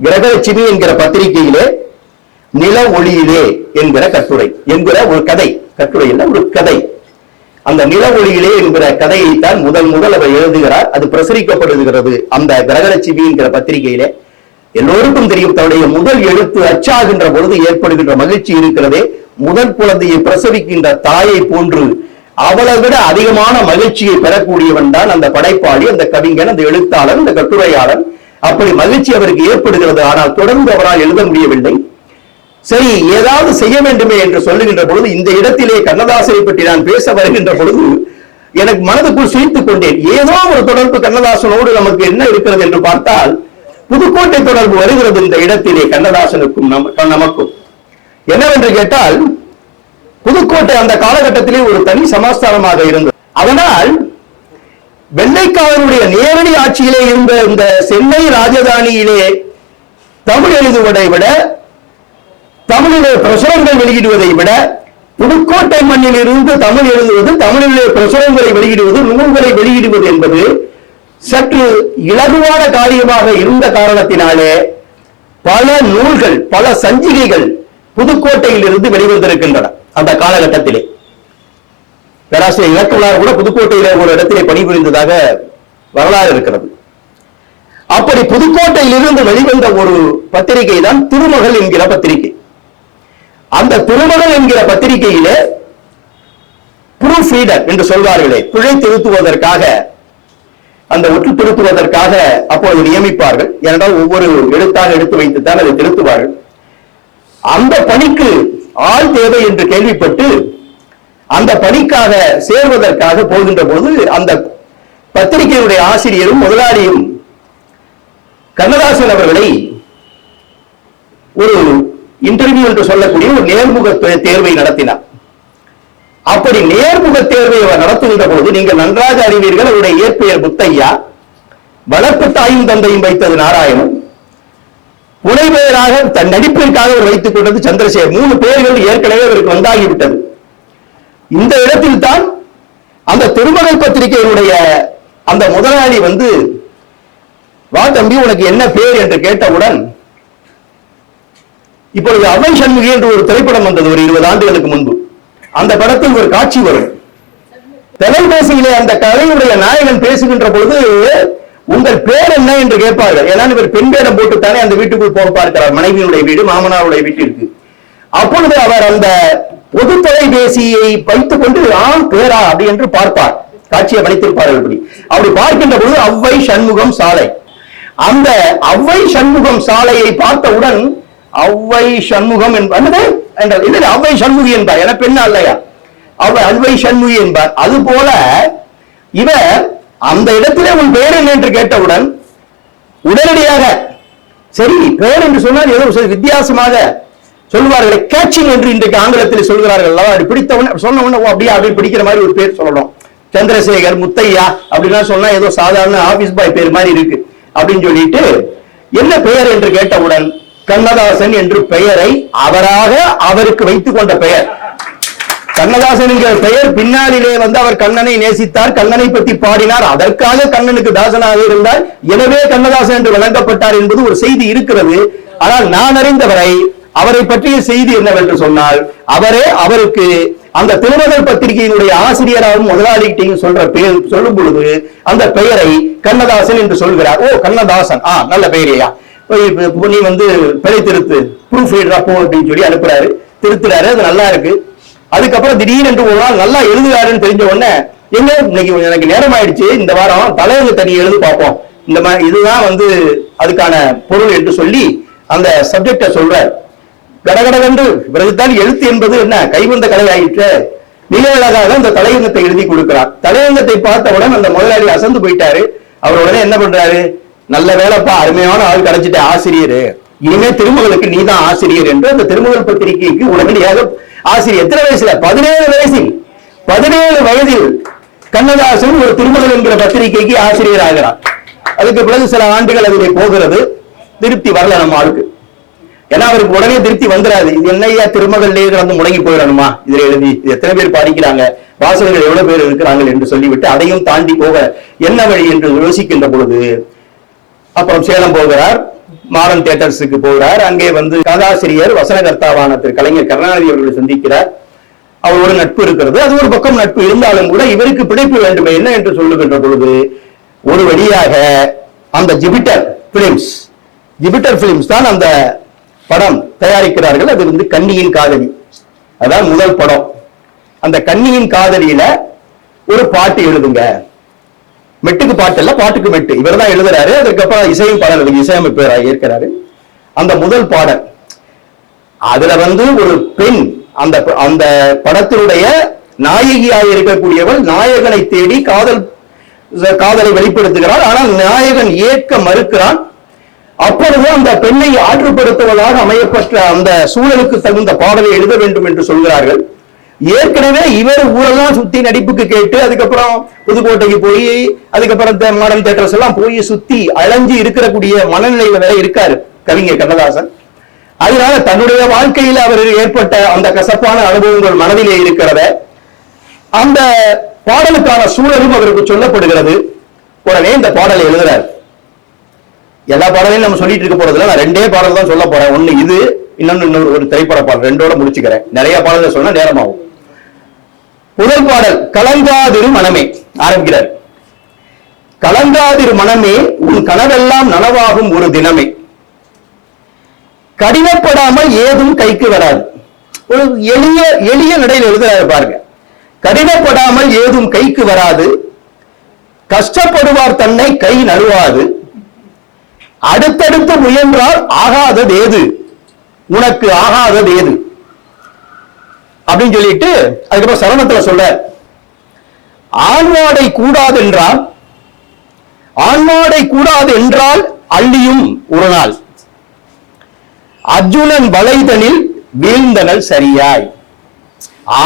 கிரகலட்சுமி என்கிற பத்திரிகையிலே நில ஒளியிலே என்கிற கட்டுரை என்கிற ஒரு கட்டுரை இல்ல, ஒரு கதை. அந்த நில ஒளியிலே என்கிற கதையைத்தான் முதல் அவர் எழுதுகிறார். அது பிரசுரிக்கப்படுகிறது அந்த கிரகலட்சுமி என்கிற பத்திரிகையிலே. எல்லோருக்கும் தெரியும், தன்னுடைய முதல் எழுத்து அச்சாகின்ற பொழுது ஏற்படுகின்ற மகிழ்ச்சி இருக்கிறதே, முதல் குழந்தையை பிரசவிக்கின்ற தாயை போன்று அவளை விட அதிகமான மகிழ்ச்சியை பெறக்கூடியவன் தான் அந்த படைப்பாளி, அந்த கவிஞன், அந்த எழுத்தாளர், அந்த கட்டுரையாளர். அப்படி மகிழ்ச்சி அவருக்கு ஏற்படுகிறது. ஆனால் தொடர்ந்து அவரால் எழுத முடியவில்லை. சரி, ஏதாவது செய்ய வேண்டுமே என்று சொல்லுகின்ற பொழுது இந்த இடத்திலே கண்ணதாசனை பற்றி நான் பேச வருகின்ற பொழுது எனக்கு மனதுக்குள் சிரித்துக் கொண்டேன். ஏதோ ஒரு தொடர்பு கண்ணதாசனோடு நமக்கு என்ன இருக்கிறது என்று பார்த்தால் புதுக்கோட்டை தொடர்பு வருகிறது இந்த இடத்திலே கண்ணதாசனுக்கும் நமக்கும். என்னவென்று கேட்டால் புதுக்கோட்டை அந்த காலகட்டத்திலே ஒரு தனி சமாஸ்தானமாக இருந்தது. அதனால் வெள்ளைக்காரனுடைய நேரடி ஆட்சியிலே இருந்த இந்த சென்னை ராஜதானியிலே தமிழ் எழுதுவதை விட, தமிழிலே பிரசுரங்கள் வெளியிடுவதை விட, புதுக்கோட்டை மண்ணில் இருந்து தமிழ் எழுதுவது, தமிழிலே பிரசுரங்களை வெளியிடுவது, நூல்களை வெளியிடுவது என்பது சற்று இலகுவான காரியமாக இருந்த காரணத்தினாலே பல நூல்கள், பல சஞ்சிகைகள் புதுக்கோட்டையில் இருந்து வெளிவந்திருக்கின்றன. அந்த காலகட்டத்திலே பேராசிரியர் இலக்குள்ளார் கூட புதுக்கோட்டையில ஒரு இடத்திலே பணிபுரிந்ததாக வரலாறு இருக்கிறது. அப்படி புதுக்கோட்டையில் இருந்து வெளிவந்த ஒரு பத்திரிகை தான் திருமகள் என்கிற பத்திரிகை. அந்த திருமகள் என்கிற பத்திரிகையிலே ப்ரூஃப் ரீடர் என்று சொல்வார்களே, பிழை திருத்துவதற்காக, அந்த ஒற்று திருத்துவதற்காக அப்போது நியமிப்பார்கள். ஏனென்றால் ஒவ்வொரு எழுத்தாக எடுத்து வைத்துத்தான் அதை திருத்துவார்கள். அந்த பணிக்கு ஆள் தேவை என்று கேள்விப்பட்டு அந்த பணிக்காக சேர்வதற்காக போகின்ற போது அந்த பத்திரிகையுடைய ஆசிரியரும் முதலாளியும் கண்ணதாசன் அவர்களை ஒரு இன்டர்வியூ என்று சொல்லக்கூடிய ஒரு நேர்முக தேர்வை நடத்தினார். அப்படி நேர்முக தேர்வை அவர் நடத்துகின்ற போது, நீங்கள் நன்றாக அறிவீர்கள், அவருடைய இயற்பெயர் முத்தையா, வளர்ப்பு தாயும் தந்தையும் வைத்தது நாராயணன், புனை பெயராக தன் நடிப்பிற்காக அவர் வைத்துக் கொண்டது சந்திரசேகர். 3 பெயர்கள் ஏற்கனவே அவருக்கு வந்தாகிவிட்டது. இந்த இடத்தில் தான் அந்த திருமகள் பத்திரிகையினுடைய அந்த முதலாளி வந்து, வா தம்பி உனக்கு என்ன பேர் என்று கேட்டவுடன், இப்பொழுது அவை சண்முகி என்று ஒரு திரைப்படம் வந்தது ஒரு 20 ஆண்டுகளுக்கு முன்பு. அந்த படத்தில் ஒரு காட்சி வரும். தொலைபேசியிலே அந்த கதையுடைய நாயகன் பேசுகின்ற பொழுது உங்கள் பேர் என்ன என்று கேட்பார்கள். ஏன்னா இவர் பெண் பேரம் போட்டுத்தானே அந்த வீட்டுக்குள் போக பார்க்கிறார், மனைவியினுடைய வீடு, மாமனாருடைய வீட்டிற்கு. அப்பொழுது அவர் அந்த பொது தொலைபேசியை வைத்துக் கொண்டு ஆண் பேரா அப்படி என்று பார்ப்பார். காட்சியை வைத்திருப்பார்கள். அப்படி பார்க்கின்ற பொழுது அவ்வை சண்முகம் சாலை, அந்த அவ்வை சண்முகம் சாலையை பார்த்தவுடன் அவ்வை சண்முகம் என்பது அவ்வை சண்முகி என்பார். என பெண்ணா இல்லையா, அவ்வை சண்முகி என்பார். அது போல இவர் அந்த இடத்திலே உன் பெயர் என்ன என்று கேட்டவுடன் உடனடியாக சரி பெயர் என்று சொன்னால் ஏதோ வித்தியாசமாக சொல்லுவார்களே, கேட்சிங் என்று இன்றைக்கு ஆங்கிலத்தில் சொல்கிறார்கள். அப்படி பிடித்தவன் சொன்ன உடனே அப்படியே அப்படி பிடிக்கிற மாதிரி ஒரு பேர் சொல்லணும். சந்திரசேகர், முத்தையா அப்படின்னா சொன்னா ஏதோ சாதாரண ஆபீஸ் பாய் பேர் மாதிரி இருக்கு அப்படின்னு சொல்லிட்டு, என்ன பெயர் என்று கேட்டவுடன் கண்ணதாசன் என்று பெயரை அவராக அவருக்கு வைத்துக் கொண்ட பெயர். கண்ணதாசன் என்கிற பெயர் பின்னாளிலே வந்து அவர் கண்ணனை நேசித்தார், கண்ணனை பற்றி பாடினார், அதற்காக கண்ணனுக்கு தாசனாக இருந்தார், எனவே கண்ணதாசன் என்று வழங்கப்பட்டார் என்பது ஒரு செய்தி இருக்கிறது. ஆனால் நான் அறிந்தவரை அவரை பற்றிய செய்தி என்னவென்று சொன்னால், அவரே அவருக்கு அந்த திருமகள் பத்திரிகையினுடைய ஆசிரியராகவும் முதலாளிகிட்டையும் சொல்லும் பொழுது அந்த பெயரை கண்ணதாசன் என்று சொல்கிறார். ஓ கண்ணதாசன், நல்ல பெயரையா, நீ வந்து பிழை திருத்து, ப்ரூஃப் ரீடரா போ அப்படின்னு சொல்லி அனுப்புறாரு. திருத்துறாரு, அது நல்லா இருக்கு. அதுக்கப்புறம் திடீரென்று ஒரு நாள் நல்லா எழுதுறாருன்னு தெரிஞ்ச உடனே, எங்க இன்னைக்கு எனக்கு நேரம் ஆயிடுச்சு, இந்த வாரம் தலையங்க தனி எழுது பார்ப்போம், இந்த மாதிரி இதுதான் வந்து அதுக்கான பொருள் என்று சொல்லி அந்த சப்ஜெக்ட சொல்றார். கடகடவென்று பிறகுதான் எழுத்து என்பது என்ன கைவந்த கலை ஆயிற்று. மிக அழகாக அந்த தலையங்கத்தை எழுதி கொடுக்கிறார். தலையங்கத்தை பார்த்தவுடன் அந்த முதலாளி அசந்து போயிட்டாரு. அவர் உடனே என்ன பண்றாரு, நல்ல வேலைப்பா, அருமையான ஆள் கிடைச்சிட்ட ஆசிரியர், இனிமே திருமகளுக்கு நீதான் ஆசிரியர் என்று அந்த திருமகள் பத்திரிகைக்கு உடனடியாக ஆசிரியர். எத்தனை வயசுல? 17 வயதில் கண்ணதாசன் ஒரு திருமகள் என்கிற பத்திரிகைக்கு ஆசிரியர் ஆகிறார். அதுக்கு பிறகு சில ஆண்டுகள் அதிலே போகிறது. திருப்தி வரல நம்ம ஆளுக்கு. ஏன்னா அவருக்கு உடனே திருப்தி வந்துடாது. இது என்னையா திருமகள்லேயே வந்து முடங்கி போயிடணுமா, இதுல எழுதி எத்தனை பேர் படிக்கிறாங்க, வாசகர்கள் எவ்வளவு பேர் இருக்கிறாங்க என்று சொல்லிவிட்டு அதையும் தாண்டி போக என்ன வழி என்று யோசிக்கின்ற பொழுது அப்புறம் சேலம் போகிறார், மாடர்ன் தியேட்டர்ஸுக்கு போகிறார். அங்கே வந்து கதாசிரியர் வசனகர்த்தாவான திரு கலைஞர் கருணாநிதி அவர்களை சந்திக்கிறார். அவரோட நட்பு இருக்கிறது. அது ஒரு பக்கம் நட்பு இருந்தாலும் கூட இவருக்கு பிழைப்பு வேண்டுமே என்ன என்று சொல்லுகின்ற பொழுது ஒரு வழியாக அந்த ஜூபிட்டர் பிலிம்ஸ் தான் அந்த படம் தயாரிக்கிறார்கள். அது வந்து கன்னியின் காதலி, அதான் முதல் படம். அந்த கன்னியின் காதலியில ஒரு பாட்டு எழுதுங்க, மெட்டுக்கு பாட்டு இல்ல, பாட்டுக்கு மெட்டு, இவர் தான் எழுதுறாரு. அதுக்கப்புறம் இசையும் பாடல் இசையமைப்பாளராக இருக்கிறாரு. அந்த முதல் பாடல் அதுல வந்து ஒரு பெண் அந்த அந்த படத்தினுடைய நாயகியாக இருக்கக்கூடியவள் நாயகனை தேடி காதலை வெளிப்படுத்துகிறாள். ஆனால் நாயகன் ஏற்க மறுக்கிறான். அப்பொழுது அந்த பெண்ணை ஆற்றுப்படுத்துவதாக அமையப்பட்ட அந்த சூழலுக்கு தகுந்த பாடலை எழுத வேண்டும் என்று சொல்கிறார்கள். ஏற்கனவே இவர் ஊரெல்லாம் சுத்தி நடிப்புக்கு கேட்டு அதுக்கப்புறம் புதுக்கோட்டைக்கு போய் அதுக்கப்புறம் மாடர்ன் தியேட்டர்ஸ் எல்லாம் போய் சுத்தி அலைஞ்சு இருக்கக்கூடிய மனநிலையில வேற இருக்காரு கவிஞர் கண்ணதாசன். அதனால தன்னுடைய வாழ்க்கையில அவர் ஏற்பட்ட அந்த கசப்பான அனுபவங்கள் மனதிலே இருக்கிறத அந்த பாடலுக்கான சூழலும் அவருக்கு சொல்லப்படுகிறது. உடனே இந்த பாடலை எழுதுறாரு. எல்லா பாடலையும் நம்ம சொல்லிட்டு இருக்க போறதுல நான் ரெண்டே பாடல் தான் சொல்ல போறேன். ஒண்ணு இது, இன்னொன்னு ஒரு திரைப்பட பாடல். ரெண்டோட முடிச்சுக்கிறேன். நிறைய பாடல்கள் சொன்னா நேரமாகும். முதல் பாடல் கலங்காதிரு மனமே ஆரம்பிக்கிறார். கலங்காதிரு மனமே உன் கனவெல்லாம் நனவாகும் ஒரு தினமே, கடினப்படாமல் ஏதும் கைக்கு வராது. ஒரு எளிய எளிய நடையில் எழுதுறாரு பாருங்க. கடினப்படாமல் ஏதும் கைக்கு வராது, கஷ்டப்படுவார் தன்னை கை நழுவாது, அடுத்தடுத்து முயன்றால் ஆகாதது ஏது, உனக்கு ஆகாதது ஏது அப்படின்னு சொல்லிட்டு அதுக்கப்புறம் சரணத்துல சொல்ற, ஆண்வாடை கூடாது என்றால், ஆண்வாடை கூடாது என்றால் அள்ளியும் ஒரு நாள், அர்ஜுனன் வளைதனில் வீழ்ந்தனல் சரியாய்.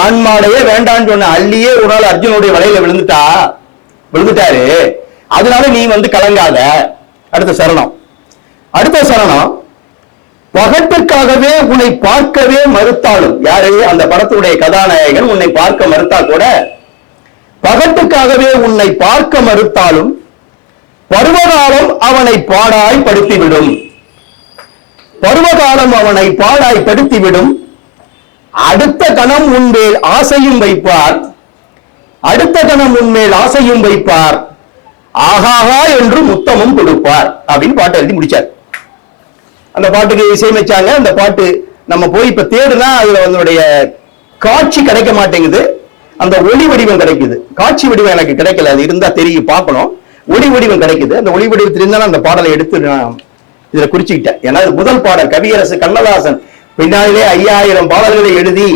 ஆண்மாடையே வேண்டான்னு சொன்ன அள்ளியே ஒரு நாள் அர்ஜுனுடைய வலையில விழுந்துட்டாரு, அதனால நீ கலங்காத. அடுத்த சரணம். அடுத்த சரணம், பகட்டுக்காகவே உன்னை பார்க்கவே மறுத்தாலும், யாரு அந்த படத்துடைய கதாநாயகன் உன்னை பார்க்க மறுத்தா கூட, பகட்டுக்காகவே உன்னை பார்க்க மறுத்தாலும் பருவகாலம் அவனை பாடாய் படுத்திவிடும், பருவகாலம் அவனை பாடாய் படுத்திவிடும், அடுத்த கணம் உன்மேல் ஆசையும் வைப்பார், அடுத்த கணம் உன்மேல் ஆசையும் வைப்பார், ஆகாகா என்று முத்தமும் கொடுப்பார் அப்படின்னு பாட்டு எழுதி முடிச்சார். அந்த பாட்டுக்கு இசையமைச்சாங்க. அந்த பாட்டு நம்ம போய் இப்ப தேடுனா அதுல அதனுடைய காட்சி கிடைக்க மாட்டேங்குது, அந்த ஒளி வடிவம் கிடைக்குது. காட்சி வடிவம் எனக்கு கிடைக்கல, அது இருந்தா தெரியும் பார்க்கணும். ஒளி வடிவம் கிடைக்குது. அந்த ஒளி வடிவத்தில் இருந்தாலும் அந்த பாடலை எடுத்து நான் இதுல குறிச்சுக்கிட்டேன். ஏன்னா இது முதல் பாடல். கவியரசு கண்ணதாசன் பின்னாலே 5000 பாடல்களை எழுதி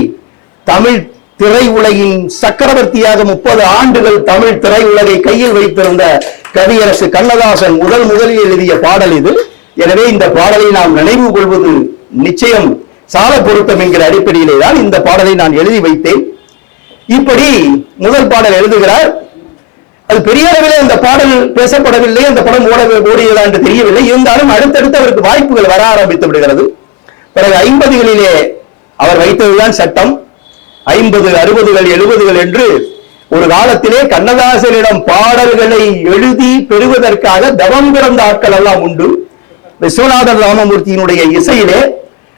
தமிழ் திரையுலகின் சக்கரவர்த்தியாக 30 ஆண்டுகள் தமிழ் திரையுலகை கையில் வைத்திருந்த கவியரசு கண்ணதாசன் முதலில் எழுதிய பாடல் இது. எனவே இந்த பாடலை நாம் நினைவு கொள்வது நிச்சயம் சால பொருத்தம் என்கிற அடிப்படையிலே தான் இந்த பாடலை நான் எழுதி வைத்தேன். இப்படி முதல் பாடல் எழுதுகிறார். அது பெரிய அளவில் இந்த பாடல் பேசப்படவில்லை, அந்த படம் ஓடியதா என்று தெரியவில்லை. இருந்தாலும் அடுத்தடுத்து அவருக்கு வாய்ப்புகள் வர ஆரம்பித்து விடுகிறது. பிறகு 50களிலே அவர் வைத்ததுதான் சட்டம். 50, 60, 70 என்று ஒரு காலத்திலே கண்ணதாசனிடம் பாடல்களை எழுதி பெறுவதற்காக தவம் கிடந்த ஆட்கள் எல்லாம் உண்டு. விஸ்வநாதன் ராமமூர்த்தியினுடைய இசையிலே,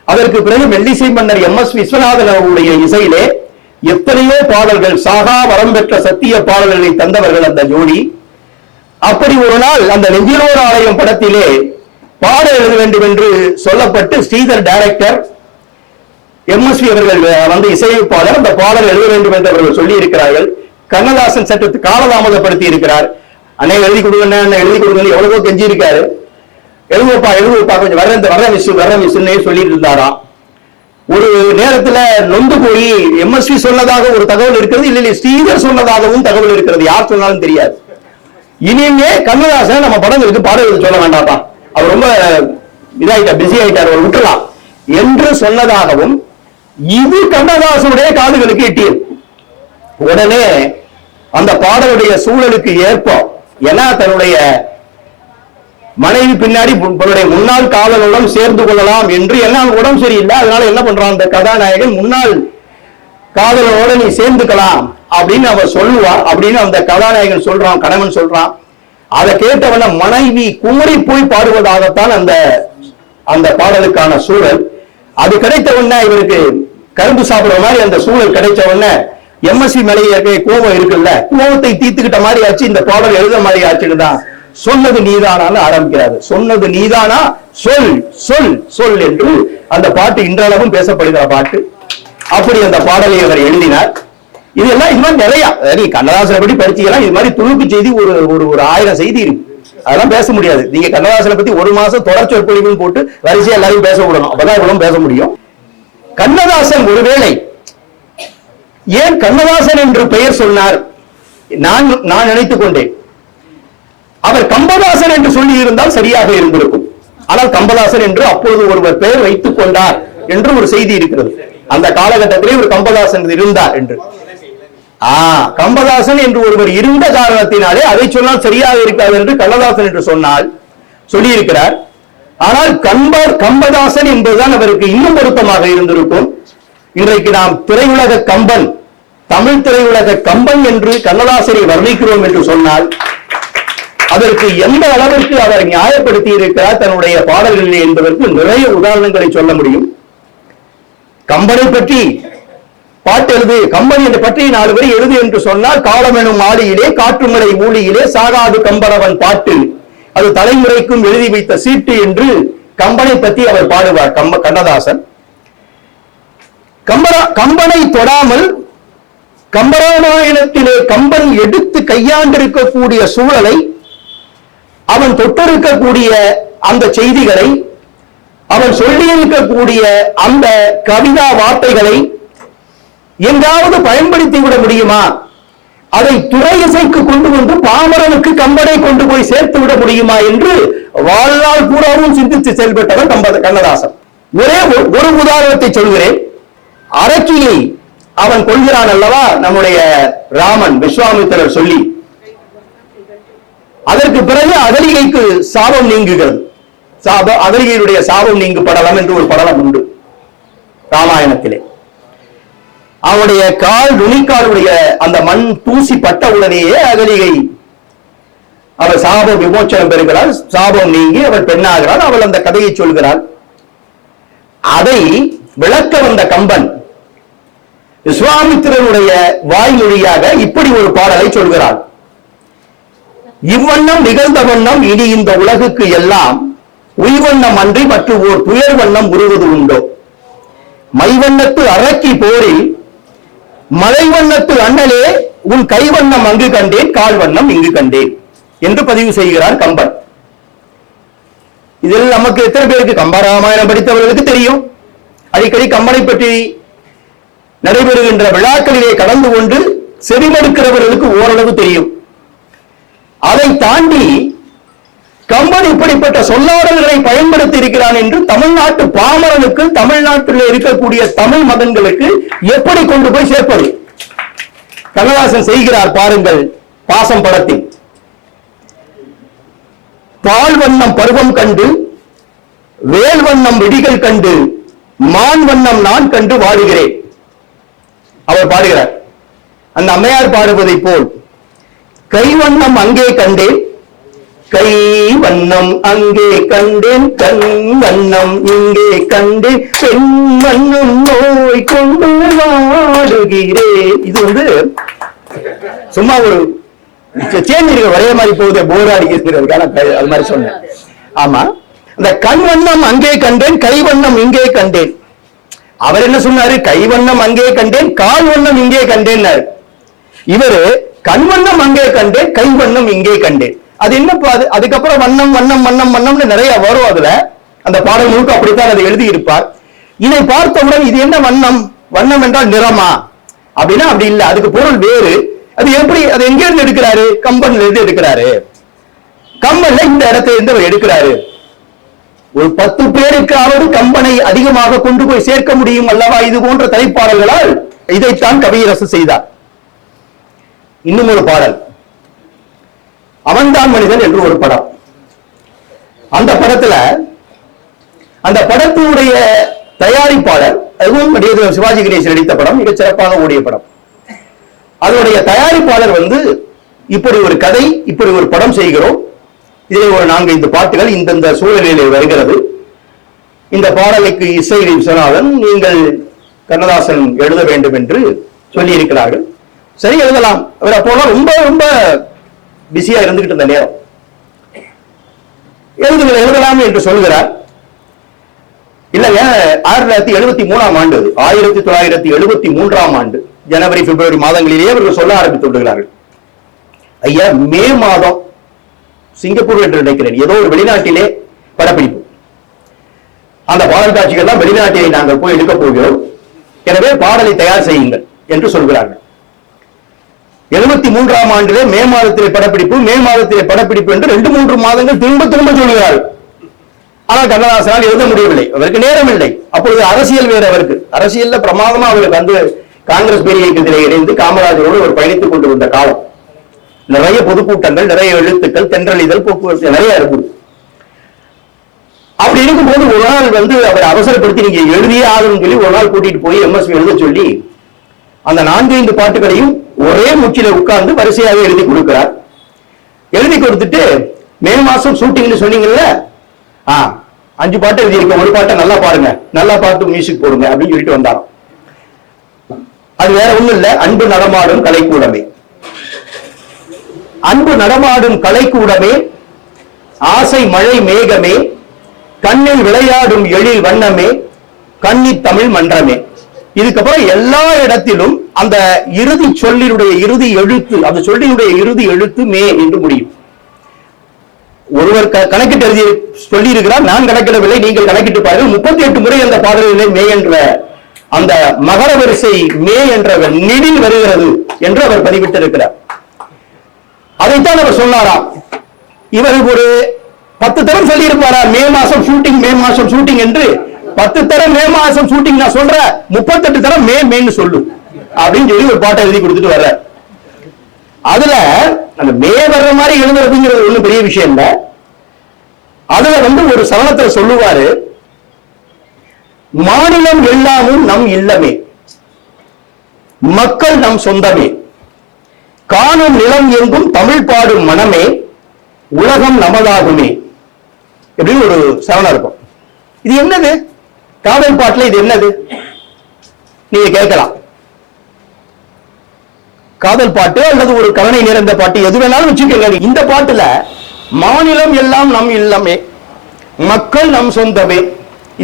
அதற்கு பிறகு மெல்லிசை மன்னர் MS விஸ்வநாதன் அவருடைய இசையிலே எத்தனையோ பாடல்கள், சாகா வரம் பெற்ற சத்திய பாடல்களை தந்தவர்கள் அந்த ஜோடி. அப்படி ஒரு நாள் அந்த நெஞ்சிலோர் ஆலயம் படத்திலே பாடல் எழுத வேண்டும் என்று சொல்லப்பட்டு ஸ்ரீதர் டைரக்டர், MSV அவர்கள் இசையமைப்பாளர் அந்த பாடல் எழுத வேண்டும் என்று அவர்கள் சொல்லி இருக்கிறார்கள். கண்ணதாசன் சற்று காலதாமதப்படுத்தி இருக்கிறார். அண்ணே எழுதி கொடுங்க, எழுதி கொடுங்க, எவ்வளவோ கெஞ்சி இருக்காரு. எழுதுவப்பா கொஞ்சம் வர்ற மிஸ்னே சொல்லிட்டு இருந்தாராம். ஒரு நேரத்துல நொந்து போய் MSV சொன்னதாக ஒரு தகவல் இருக்கிறது, இல்லை ஸ்ரீதர் சொன்னதாகவும் தகவல் இருக்கிறது. யார் சொன்னாலும் தெரியாது. இனிமே கண்ணதாசன் நம்ம படங்களுக்கு பாடல்கள் சொல்ல வேண்டாப்பா, அவர் ரொம்ப இதாயிட்டார், பிஸி ஆயிட்டார், அவர் விட்டுலாம் என்று சொன்னதாகவும் இது கண்ணதாசனுடைய காதுகளுக்கு எட்டியது. உடனே அந்த பாடலுடைய சூழலுக்கு ஏற்ப, ஏன்னா தன்னுடைய மனைவி பின்னாடி தன்னுடைய முன்னாள் காதலுடன் சேர்ந்து கொள்ளலாம் என்று, என்ன உடம்பு சரியில்லை, அதனால என்ன பண்றான் அந்த கதாநாயகன், முன்னாள் காதலோட நீ சேர்ந்துக்கலாம் அப்படின்னு அவர் சொல்லுவார் அப்படின்னு அந்த கதாநாயகன் சொல்றான், கணவன் சொல்றான். அதை கேட்டவன மனைவி குமரி போய் பாடுவதாகத்தான் அந்த அந்த பாடலுக்கான சூழல். அது கிடைத்த உடனே இவருக்கு கரும்பு சாப்பிடுற மாதிரி அந்த சூழல் கிடைச்ச உடனே MSV மேலேயே கோபம் இருக்குல்ல, கோபத்தை தீர்த்துக்கிட்ட மாதிரி ஆச்சு, இந்த பாடல் எழுத மாதிரி ஆச்சுதான். சொன்னது நீதானான்னு ஆரம்பிக்கிறாரு. சொன்னது நீதானா, சொல் சொல் சொல் என்று அந்த பாட்டு இன்றளவும் பேசப்படுகிற பாட்டு. அப்படி அந்த பாடலை அவர் எழுதினார். இதெல்லாம் இது மாதிரி நிறைய, கண்ணதாசனை பற்றி படிச்சீங்கன்னா இது மாதிரி துணுக்கு செய்தி ஒரு 1000 செய்தி இருக்கு. அதெல்லாம் பேச முடியாது. நீங்க கண்ணதாசனை பத்தி 1 மாசம் தொடர் சொற்பொழிவுன்னு போட்டு வரிசையா எல்லாரும் பேச விடணும், அப்பதான் இவ்வளவு பேச முடியும். கண்ணதாசன் ஒருவேளை ஏன் கண்ணதாசன் என்று பெயர் சொன்னார் நான் நினைத்துக் கொண்டேன். அவர் கம்பதாசன் என்று சொல்லி இருந்தால் சரியாக இருந்திருக்கும். ஆனால் கம்பதாசன் என்று அப்போது ஒருவர் பெயர் வைத்துக் கொண்டார் என்று ஒரு செய்தி இருக்கிறது. அந்த காலகட்டத்திலே ஒரு கம்பதாசன் இருந்தார் என்று. கம்பதாசன் என்று ஒருவர் இருந்த காரணத்தினாலே அதை சொன்னால் சரியாக இருக்காது என்று கண்ணதாசன் என்று சொன்னால் சொல்லி இருக்கிறார். ஆனால் கம்பதாசன் என்பதுதான் அவருக்கு இன்னும் பொருத்தமாக இருந்திருக்கும். இன்றைக்கு நாம் திரையுலக கம்பன், தமிழ் திரையுலக கம்பன் என்று கண்ணதாசனை வர்ணிக்கிறோம் என்று சொன்னால் அதற்கு எந்த அளவிற்கு அவர் நியாயப்படுத்தி இருக்கிறார் தன்னுடைய பாடல்களில் என்பதற்கு நிறைய உதாரணங்களை சொல்ல முடியும். கம்பனை பற்றி பாட்டு எழுது, கம்பன் என்று பற்றி 4 வரி எழுது என்று சொன்னால், காலம் எனும் மாளியிலே காற்றுமலை மூலியிலே சாகாது கம்பனவன் பாட்டு, அது தலைமுறைக்கும் எழுதி வைத்த சீட்டு என்று கம்பனை பற்றி அவர் பாடுவார் கண்ணதாசன். கம்பனை தொடாமல் கம்பராமாயணத்திலே கம்பன் எடுத்து கையாண்டிருக்கக்கூடிய சூழலை, அவன் தொட்டிருக்கக்கூடிய அந்த செய்திகளை, அவன் சொல்லியிருக்கக்கூடிய அந்த கவிதா வார்த்தைகளை எங்காவது பயன்படுத்தி விட முடியுமா? அதை துறை இசைக்கு கொண்டு வந்து பாமரனுக்கு கம்பனை கொண்டு போய் சேர்த்து விட முடியுமா என்று வாழ்நாள் பூராவும் சிந்தித்து செயல்பட்டவர் கண்ணதாசன். ஒரே ஒரு உதாரணத்தை சொல்கிறேன். அரக்கியை அவன் கொள்கிறான் அல்லவா நம்முடைய ராமன், விஸ்வாமித்திரர் சொல்லி. அதற்கு பிறகு அகலிகைக்கு சாபம் நீங்குகிறது. அகலிகையுடைய சாபம் நீங்கு படலம் என்று ஒரு படலம் உண்டு ராமாயணத்திலே. அவனுடைய கால் நுனிக்காலுடைய அந்த மண் தூசி பட்ட உடனேயே அகலிகை அவள் சாபம் விமோச்சனம் பெறுகிறாள், சாபம் நீங்கி அவள் பெண்ணாகிறாள். அவள் அந்த கதையை சொல்கிறாள். அதை விளக்க வந்த கம்பன் விஸ்வாமித்திரனுடைய வாய்மொழியாக இப்படி ஒரு பாடலை சொல்கிறான். இவ்வண்ணம் நிகழ்ந்த வண்ணம் இனி இந்த உலகுக்கு எல்லாம் உய்வண்ணம் அன்றி மற்ற ஓர் துயர் வண்ணம் உருவது உண்டோ, மைவண்ணத்து அரக்கி போரில் மலை வண்ணத்து அண்ணலே உன் கைவண்ணம் அங்கு கண்டேன், கால் வண்ணம் இங்கு கண்டேன் என்று பதிவு செய்கிறார் கம்பன். இதில் நமக்கு எத்தனை பேருக்கு கம்பராமாயணம் படித்தவர்களுக்கு தெரியும். அடிக்கடி கம்பனை பற்றி நடைபெறுகின்ற விழாக்களிலே கலந்து கொண்டு செவிமடுக்கிறவர்களுக்கு ஓரளவு தெரியும். அதை தாண்டி கம்பன் இப்படிப்பட்ட சொல்லாடல்களை பயன்படுத்தி இருக்கிறான் என்று தமிழ்நாட்டு பாமரனுக்கு, தமிழ்நாட்டில் இருக்கக்கூடிய தமிழ் மகன்களுக்கு எப்படி கொண்டு போய் சேர்ப்பது? கண்ணதாசன் செய்கிறார் பாருங்கள். பாசம் படத்தில் பால் வண்ணம் பருவம் கண்டு, வேல் வண்ணம் விடிகள் கண்டு, மான் வண்ணம் நான் கண்டு வாடுகிறேன். அவர் பாடுகிறார். அந்த அம்மையார் பாடுவதை போல், கை வண்ணம் அங்கே கண்டேன், கை வண்ணம் அங்கே கண்டேன், கண் வண்ணம் இங்கே கண்டேன், பெண் வண்ணம் நோய் கொண்டு வாடுகிறேன். இது சும்மா ஒரு சேர்ந்து ஒரே மாதிரி போகுது, போர் அடிக்கிறதுக்கான அது மாதிரி சொன்னேன். ஆமா, இந்த கண் வண்ணம் அங்கே கண்டேன், கை வண்ணம் இங்கே கண்டேன். அவர் என்ன சொன்னாரு? கை வண்ணம் அங்கே கண்டேன், கால் வண்ணம் இங்கே கண்டேன். இவரு கண் வண்ணம் அங்கே கண்டேன், கை வண்ணம் இங்கே கண்டேன். அது என்ன? அதுக்கப்புறம் வண்ணம் வண்ணம் வண்ணம் வண்ணம்னு நிறைய வரும். அதுல அந்த பாடல் முழுக்க அப்படித்தான் அதை எழுதி இருப்பார். இதை பார்த்தவுடன் இது என்ன வண்ணம்? வண்ணம் என்றால் நிறமா அப்படின்னா அப்படி இல்லை, அதுக்கு பொருள் வேறு. அது எப்படி? அது எங்க இருந்து எடுக்கிறாரு? கம்பன்ல இருந்து எடுக்கிறாரு. கம்பன்ல இந்த இடத்தை இருந்து அவர் எடுக்கிறாரு. ஒரு 10 பேருக்காவது கம்பனை அதிகமாக கொண்டு போய் சேர்க்க முடியும் அல்லவா இது போன்ற தலைப்பாடல்களால்? இதைத்தான் கவியரசு செய்தார். இன்னும் ஒரு பாடல், அவன்தான் மனிதன் என்று ஒரு படம். அந்த படத்துல அந்த படத்தினுடைய தயாரிப்பாளர், அதுவும் சிவாஜி கணேசன் நடித்த படம், மிக சிறப்பாக ஓடிய படம். அதனுடைய தயாரிப்பாளர் இப்படி ஒரு கதை, இப்படி ஒரு படம் செய்கிறோம், இதில் ஒரு 4-5 பாட்டுகள் இந்தந்த சூழலிலே வருகிறது. இந்த பாடலுக்கு இசை விஸ்வநாதன், நீங்கள் கண்ணதாசன் எழுத வேண்டும் என்று சொல்லி இருக்கிறார்கள். சரி, எழுதலாம். அவர் அப்போலாம் ரொம்ப ரொம்ப பிஸியா இருந்துகிட்டு இருந்த நேரம். எழுதலாம் என்று சொல்கிறார். இல்லைங்க, 1973ஆம் ஆண்டு, 1973ஆம் ஆண்டு ஜனவரி பிப்ரவரி மாதங்களிலேயே அவர்கள் சொல்ல ஆரம்பித்து விடுகிறார்கள். ஐயா, மே மாதம் சிங்கப்பூர் என்று நினைக்கிறேன், ஏதோ ஒரு வெளிநாட்டிலே படப்பிடிப்பு. அந்த பாடல் காட்சிகள் தான் வெளிநாட்டிலே நாங்கள் போய் எடுக்க போகிறோம், எனவே பாடலை தயார் செய்யுங்கள் என்று சொல்கிறார்கள். 73ஆம் ஆண்டிலே மே மாதத்திலே படப்பிடிப்பு, மே மாதத்திலே படப்பிடிப்பு என்று 2-3 மாதங்கள் திரும்ப திரும்ப சொல்கிறார்கள். ஆனால் கண்ணதாசனால் எழுத முடியவில்லை, அவருக்கு நேரம் இல்லை. அப்பொழுது அரசியல் வேறு அவருக்கு. அரசியல்ல பிரமாதமா அவருக்கு காங்கிரஸ் பெரிய இயக்கத்திலே இணைந்து காமராஜரோடு அவர் பயணித்துக் கொண்டு வந்த காலம். நிறைய பொதுக்கூட்டங்கள், நிறைய எழுத்துக்கள், தென்றலிதழ், போக்குவரத்து நிறைய இருக்குது. அப்படி இருக்கும்போது ஒரு நாள் அவர் அவசரப்படுத்தி நீங்க எழுதியே ஆகணும்னு சொல்லி ஒரு நாள் கூட்டிட்டு போய் எம்எஸ்வி எழுத சொல்லி அந்த 4-5 பாட்டுகளையும் ஒரே முச்சில உட்கார்ந்து வரிசையாக எழுதி கொடுக்கிறார். எழுதி கொடுத்துட்டு மே மாசம் ஷூட்டிங்னு சொன்னீங்கல்ல, 5 பாட்டு எழுதியிருக்கேன், ஒரு பாட்டை நல்லா பாருங்க, நல்லா பார்த்து மியூசிக் போடுங்க அப்படின்னு சொல்லிட்டு வந்தாராம். அது வேற ஒண்ணும் இல்ல, அன்பு நடமாடும் கலைக்கூடமே. அன்பு நடமாடும் கலைக்கூடமே, ஆசை மழை மேகமே, கண்ணில் விளையாடும் எழில் வண்ணமே, கன்னி தமிழ் மன்றமே. இதுக்கப்புறம் எல்லா இடத்திலும் அந்த இறுதி சொல்லினுடைய இறுதி எழுத்து, அந்த சொல்லினுடைய இறுதி எழுத்து மே என்று முடியும். ஒருவர் கணக்கிட்டு எழுதி சொல்லி இருக்கிறார், நான் கணக்கிடவில்லை, நீங்கள் கணக்கிட்டு பாருங்கள். 38 முறை அந்த பாடலிலே மே என்ற அந்த மகர வரிசை மே என்ற நெடில் வருகிறது என்று அவர் பதிவிட்டிருக்கிறார். அதைத்தான் அவர் சொன்னாராம். இவர் ஒரு 10 தரம் சொல்லி இருப்பாரா மே மாசம் ஷூட்டிங், மே மாசம் ஷூட்டிங் என்று. 10 தரம் மே மாசம் ஷூட்டிங் நான் சொல்றேன், 38 தரம் மேன்னு சொல்லு அப்படின்னு சொல்லி ஒரு பாட்டை எழுதி கொடுத்துட்டு வர்ற. அதுல அந்த மே வர்ற மாதிரி எழுதுறதுங்கிறது ஒண்ணும் பெரிய விஷயம் இல்ல. அதுல ஒரு சரணத்துல சொல்லுவாரு, மாநிலம் எல்லாமும் நம் இல்லமே, மக்கள் நம் சொந்தமே, காணும் நிலம் எங்கும் தமிழ் பாடும் மனமே, உலகம் நமதாகுமே எப்படின்னு ஒரு சரணம் இருக்கும். இது என்னது? காதல் பாட்டுல இது என்னது நீங்க கேட்கலாம். காதல் பாட்டு அல்லது ஒரு கருணை நிறைந்த பாட்டு எது வேணாலும் வச்சுக்கோங்க. இந்த பாட்டுல மாநிலம் எல்லாம் நம் இல்லமே, மக்கள் நம் சொந்தமே,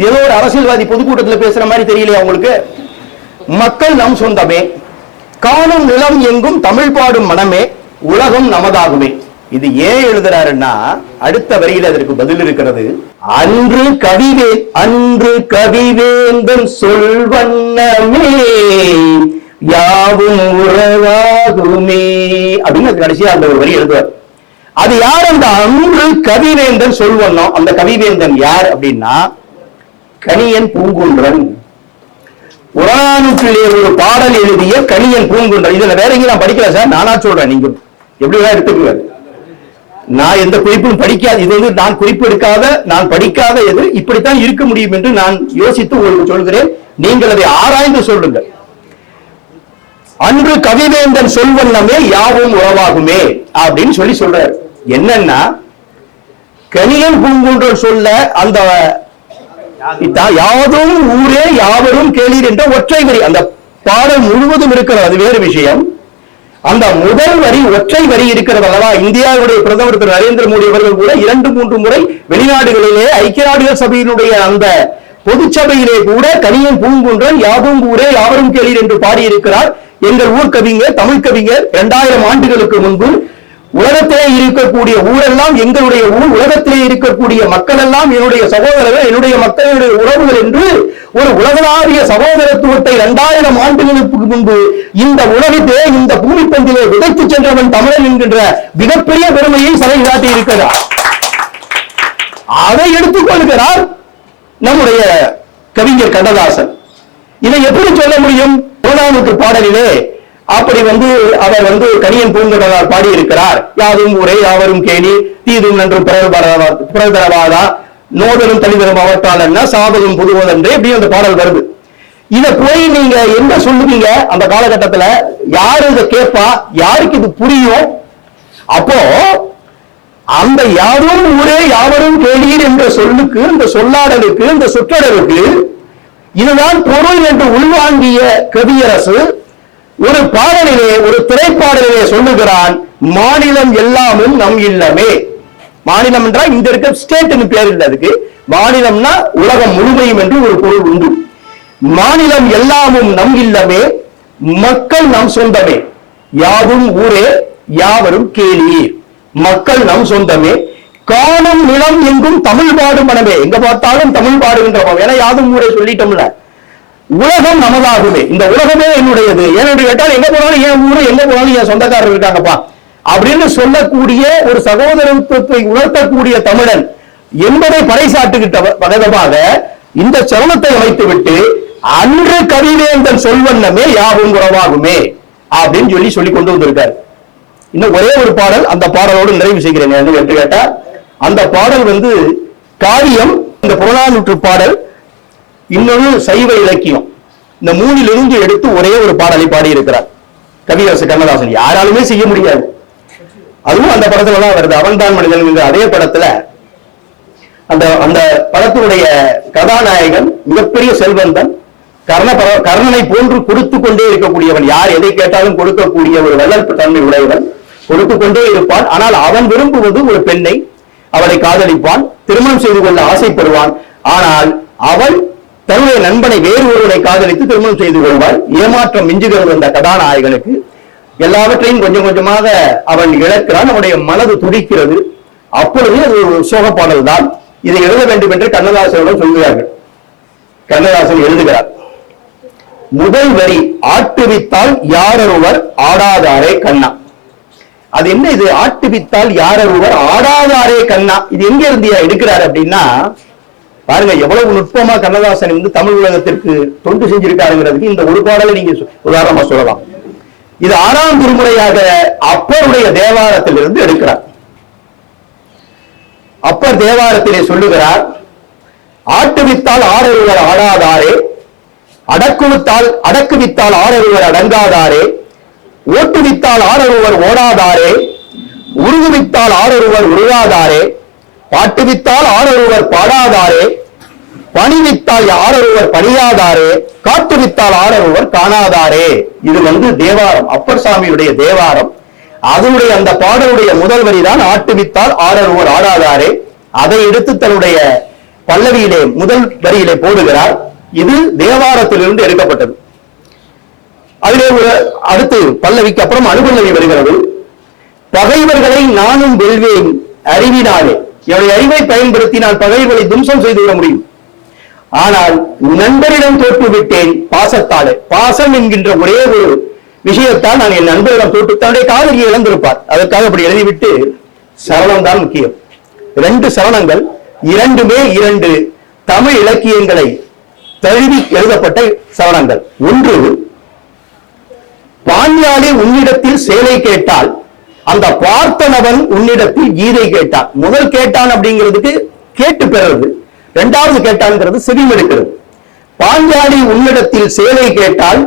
ஏதோ ஒரு அரசியல்வாதி பொதுக்கூட்டத்தில் பேசுற மாதிரி தெரியலையா உங்களுக்கு? மக்கள் நம் சொந்தமே, காணும் நிலம் எங்கும் தமிழ் பாடும் மனமே, உலகம் நமதாகுமே. இது ஏன் எழுதுறாருன்னா அடுத்த வரியில் அதற்கு பதில் இருக்கிறது. அன்று கவிவேந்தன் சொல்வண்ணமே யாவும் உறவாகுமே அப்படின்னு கடைசியா அந்த ஒரு வரி எழுதுவார். அது யார்? அந்த அன்று கவிவேந்தன் சொல்வண்ணம். அந்த கவிவேந்தன் யார் அப்படின்னா கணியன் பூங்குன்றன். புறநானூற்றிலே ஒரு பாடல் எழுதிய கணியன் பூங்குன்றன். இதுல வேற எங்க நான் படிக்கல சார், நானா சொல்றேன், நீங்க எப்படி வேணா எடுத்துக்குவாரு. நான் எந்த குறிப்பும் படிக்காது, இது நான் குறிப்பு எடுக்காத, நான் படிக்காத எது இப்படித்தான் இருக்க முடியும் என்று நான் யோசித்து உங்களுக்கு சொல்கிறேன். நீங்கள் அதை ஆராய்ந்து சொல்லுங்கள். அன்று கவிவேந்தன் சொல்வண்ணமே யாவும் உறவாகுமே அப்படின்னு சொல்றாரு. என்னன்னா கணியன் பூங்குன்றன் சொல்ல அந்த யாதும் ஊரே யாவரும் கேளீர் என்ற ஒற்றை வரி அந்த பாடல் முழுவதும் இருக்கிறது. அது வேறு விஷயம். அந்த முதல் வரி ஒற்றை வரி இருக்கிறது அல்லவா? இந்தியாவுடைய பிரதமர் திரு நரேந்திர மோடி அவர்கள் கூட 2-3 முறை வெளிநாடுகளிலே ஐக்கிய நாடுகள் சபையினுடைய அந்த பொதுச்சபையிலே கூட கணியன் பூங்குன்றன் யாதும் ஊரே யாவரும் கேளீர் என்று பாடியிருக்கிறார். எங்கள் ஊர் கவிஞர், தமிழ் கவிஞர் 2000 ஆண்டுகளுக்கு முன்பு உலகத்திலே இருக்கக்கூடிய ஊரெல்லாம் எங்களுடைய ஊர், உலகத்திலே இருக்கக்கூடிய மக்கள் எல்லாம் என்னுடைய சகோதரர்கள், என்னுடைய மக்களுடைய உறவுகள் என்று ஒரு உலகளாவிய சகோதரத்துவத்தை 2000 ஆண்டுகளுக்கு முன்பு இந்த உலகத்திலே, இந்த பூமிப்பந்திலே விதைத்து சென்றவன் தமிழன் என்கின்ற மிகப்பெரிய பெருமையை சலை காட்டி இருக்கிறார். அதை எடுத்துக் கொள்கிறார் நம்முடைய கவிஞர் கண்ணதாசன். இதை எப்படி சொல்ல முடியும்? புறநானூற்று பாடலிலே அப்படி அவர் கணியன் பூங்குன்றனால் பாடி இருக்கிறார். யாதும் ஊரே யாவரும் கேணி, தீதும் நன்றும் பிறதரவாதா, நோதலும் தனிதரும் அவற்றால் சாதலும் புதுவதென்று எப்படி அந்த பாடல் வருது. இதை போய் நீங்க என்ன சொல்லுவீங்க? அந்த காலகட்டத்துல யாரு இதை கேட்பா? யாருக்கு இது புரியும்? அப்போ அந்த யாரும் ஊரே யாவரும் கேளீர் என்ற சொல்லுக்கு, இந்த சொல்லாடலுக்கு, இந்த சொற்றொடருக்கு இதுதான் பொருள் என்று உள்வாங்கிய கவியரசு ஒரு பாடலிலே, ஒரு திரைப்பாடலிலே சொல்லுகிறான், மாநிலம் எல்லாமும் நம் இல்லமே. மாநிலம் என்றால் இந்த இருக்க ஸ்டேட்னு பேர் இல்லை, அதுக்கு மாநிலம்னா உலகம் முழுமையும் என்று ஒரு பொருள் உண்டு. மாநிலம் எல்லாமும் நம் இல்லமே, மக்கள் நம் சொந்தமே, யாவும் ஊரே யாவரும் கேளீர், மக்கள் நம் சொந்தமே, காணும் நிலம் எங்கும் தமிழ் பாடும் மனமே. எங்க பார்த்தாலும் தமிழ் பாடுகின்றோம், ஏன்னா யாதும் ஊரே சொல்லிட்டோம்ல. உலகம் நமதாகுமே, இந்த உலகமே என்னுடையது. ஏன்னு கேட்டால் எங்க போனாலும் என் ஊரு, எங்க போனாலும் என் சொந்தக்காரர் இருக்காங்கப்பா அப்படின்னு சொல்லக்கூடிய ஒரு சகோதரத்துவத்தை உணர்த்தக்கூடிய தமிழன் என்பதை பறைசாட்டுகிட்ட விதமாக இந்த சரணத்தை அமைத்துவிட்டு அன்று கவிவேந்தன் சொல்வண்ணமே யாவும் உறவாகுமே அப்படின்னு சொல்லி கொண்டு வந்திருக்காரு. இன்னும் ஒரே ஒரு பாடல், அந்த பாடலோடு நிறைவு செய்கிறேன் என்று கேட்டா, அந்த பாடல் காவியம், இந்த புறநானூற்று பாடல், இன்னொரு சைவ இலக்கியம். இந்த மூணிலிருந்து எடுத்து ஒரே ஒரு பாடலை பாடி இருக்கிறார் கவியரசு கண்ணதாசன். யாராலுமே செய்ய முடியாது. அதுவும் அந்த படத்துல தான் வருது. அவன்தான் மனிதன் அதே படத்துல அந்த அந்த படத்தினுடைய கதாநாயகன் மிகப்பெரிய செல்வந்தன், கர்ணனை போன்று கொடுத்து கொண்டே இருக்கக்கூடியவன், யார் எதை கேட்டாலும் கொடுக்கக்கூடிய ஒரு வள்ளல் தன்மை உடையவன், கொடுத்து கொண்டே இருப்பான். ஆனால் அவன் விரும்புவது ஒரு பெண்ணை, அவளை காதலிப்பான், திருமணம் செய்து கொள்ள ஆசைப்படுவான். ஆனால் அவள் தன்னுடைய நண்பனை வேறு ஒருவனை காதலித்து திருமணம் செய்து கொள்வாள். ஏமாற்றம் மிஞ்சுகிறது அந்த கதாநாயகனுக்கு. எல்லாவற்றையும் கொஞ்சம் கொஞ்சமாக அவன் இழக்கிறான், அவனுடைய மனது துடிக்கிறது. அப்பொழுது அது ஒரு சோகப்பாடல் தான். இதை எழுத வேண்டும் என்று கண்ணதாசனிடம் சொல்கிறார்கள். கண்ணதாசன் எழுதுகிறார், முதல் வரி ஆட்டுவித்தால் யாரொருவர் ஆடாதாரே கண்ணா. அது என்ன இது? ஆட்டுவித்தால் யாரொருவர் ஆடாதாரே கண்ணா, இது எங்க இருந்து எடுக்கிறார் அப்படின்னா, பாருங்க எவ்வளவு நுட்பமா கண்ணதாசன் தமிழ் உலகத்திற்கு தொண்டு செஞ்சிருக்காருங்கிறதுக்கு இந்த ஒரு பாடலை நீங்க உதாரணமா சொல்லலாம். இது 6ஆம் திருமுறையாக அப்பருடைய தேவாரத்திலிருந்து எடுக்கிறார். அப்பர் தேவாரத்திலே சொல்லுகிறார், ஆட்டுவித்தால் ஆரொருவர் ஆடாதாரே, அடக்குவித்தால் ஆரொருவர் அடங்காதாரே, ஓட்டுவித்தால் ஆரொருவர் ஓடாதாரே, உருகுவித்தால் ஆரொருவர் உருகாதாரே, பாட்டுவித்தால் ஆரொருவர் பாடாதாரே, பணிவித்தால் ஆரொருவர் பணியாதாரே, காட்டுவித்தால் ஆரொருவர் காணாதாரே. இது தேவாரம், அப்பர் சாமியுடைய தேவாரம். அதனுடைய அந்த பாடலுடைய முதல் வரிதான் ஆட்டுவித்தால் ஆரொருவர் ஆடாதாரே. அதை எடுத்து தன்னுடைய பல்லவியிலே முதல் வரியிலே போடுகிறார். இது தேவாரத்திலிருந்து எடுக்கப்பட்டது. அதிலே அடுத்து பல்லவிக்கு அப்புறம் அனுபல்லவி வருகிறது. பகைவர்களை நானும் வெல்வேன் அறிவினாலே, என்னுடைய அறிவை பயன்படுத்தி நான் பகைவர்களை தும்சம் செய்துவிட முடியும். ஆனால் நண்பரிடம் தோற்று விட்டேன் பாசத்தாலே. பாசம் என்கின்ற ஒரே ஒரு விஷயத்தால் நான் என் நண்பரிடம் தோற்று, தன்னுடைய காதலியை இழந்திருப்பார். அதற்காக அப்படி எழுதிவிட்டு சரணம் தான் முக்கியம். 2 சரணங்கள், இரண்டுமே 2 தமிழ் இலக்கியங்களை தழுவி எழுதப்பட்ட சரணங்கள். ஒன்று, பாஞ்சாலி உன்னிடத்தில் சேலை கேட்டால் அந்த பார்த்தனவன் உன்னிடத்தில் கீதை கேட்டான். முதல் கேட்டான் அப்படிங்கிறதுக்கு கேட்டு பெறுறது, 2வது கேட்டான்ங்கிறது செவிமெடுக்கிறது. பாஞ்சாலி உன்னிடத்தில் சேலை கேட்டால்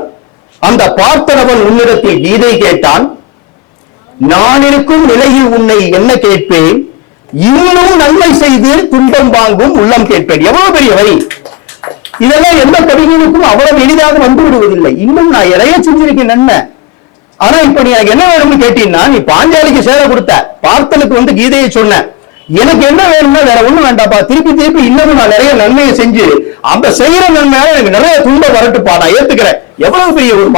அந்த பார்த்தனவன் உன்னிடத்தில் கீதை கேட்டான். நான் இருக்கும் நிலையில் உன்னை என்ன கேட்பேன், இன்னும் நன்மை செய்து துன்பம் வாங்கும் உள்ளம் கேட்பேன். எவ்வளவு பெரிய வரி! இதெல்லாம் எந்த கவிஞனுக்கும் அவ்வளவு எளிதாக வந்து விடுவதில்லை. இன்னும் நான் எதைய செஞ்சிருக்கேன் நன்மை, ஆனா இப்ப நீ எனக்கு என்ன வேணும்னு கேட்டீங்கன்னா, நீ பாஞ்சாலிக்கு சேலை கொடுத்த, பார்த்தனுக்கு கீதையை சொன்ன, எனக்கு என்ன வேணும்னா வேற ஒண்ணும் வேண்டாப்பா, திருப்பி திருப்பி இன்னமும் நான் நிறைய நன்மையை செஞ்சு அந்த செய்யற நன்மையால எனக்கு நிறைய துன்பம் வரட்டுப்பா, நான் ஏத்துக்கிறேன். எவ்வளவு பெரிய ஒரு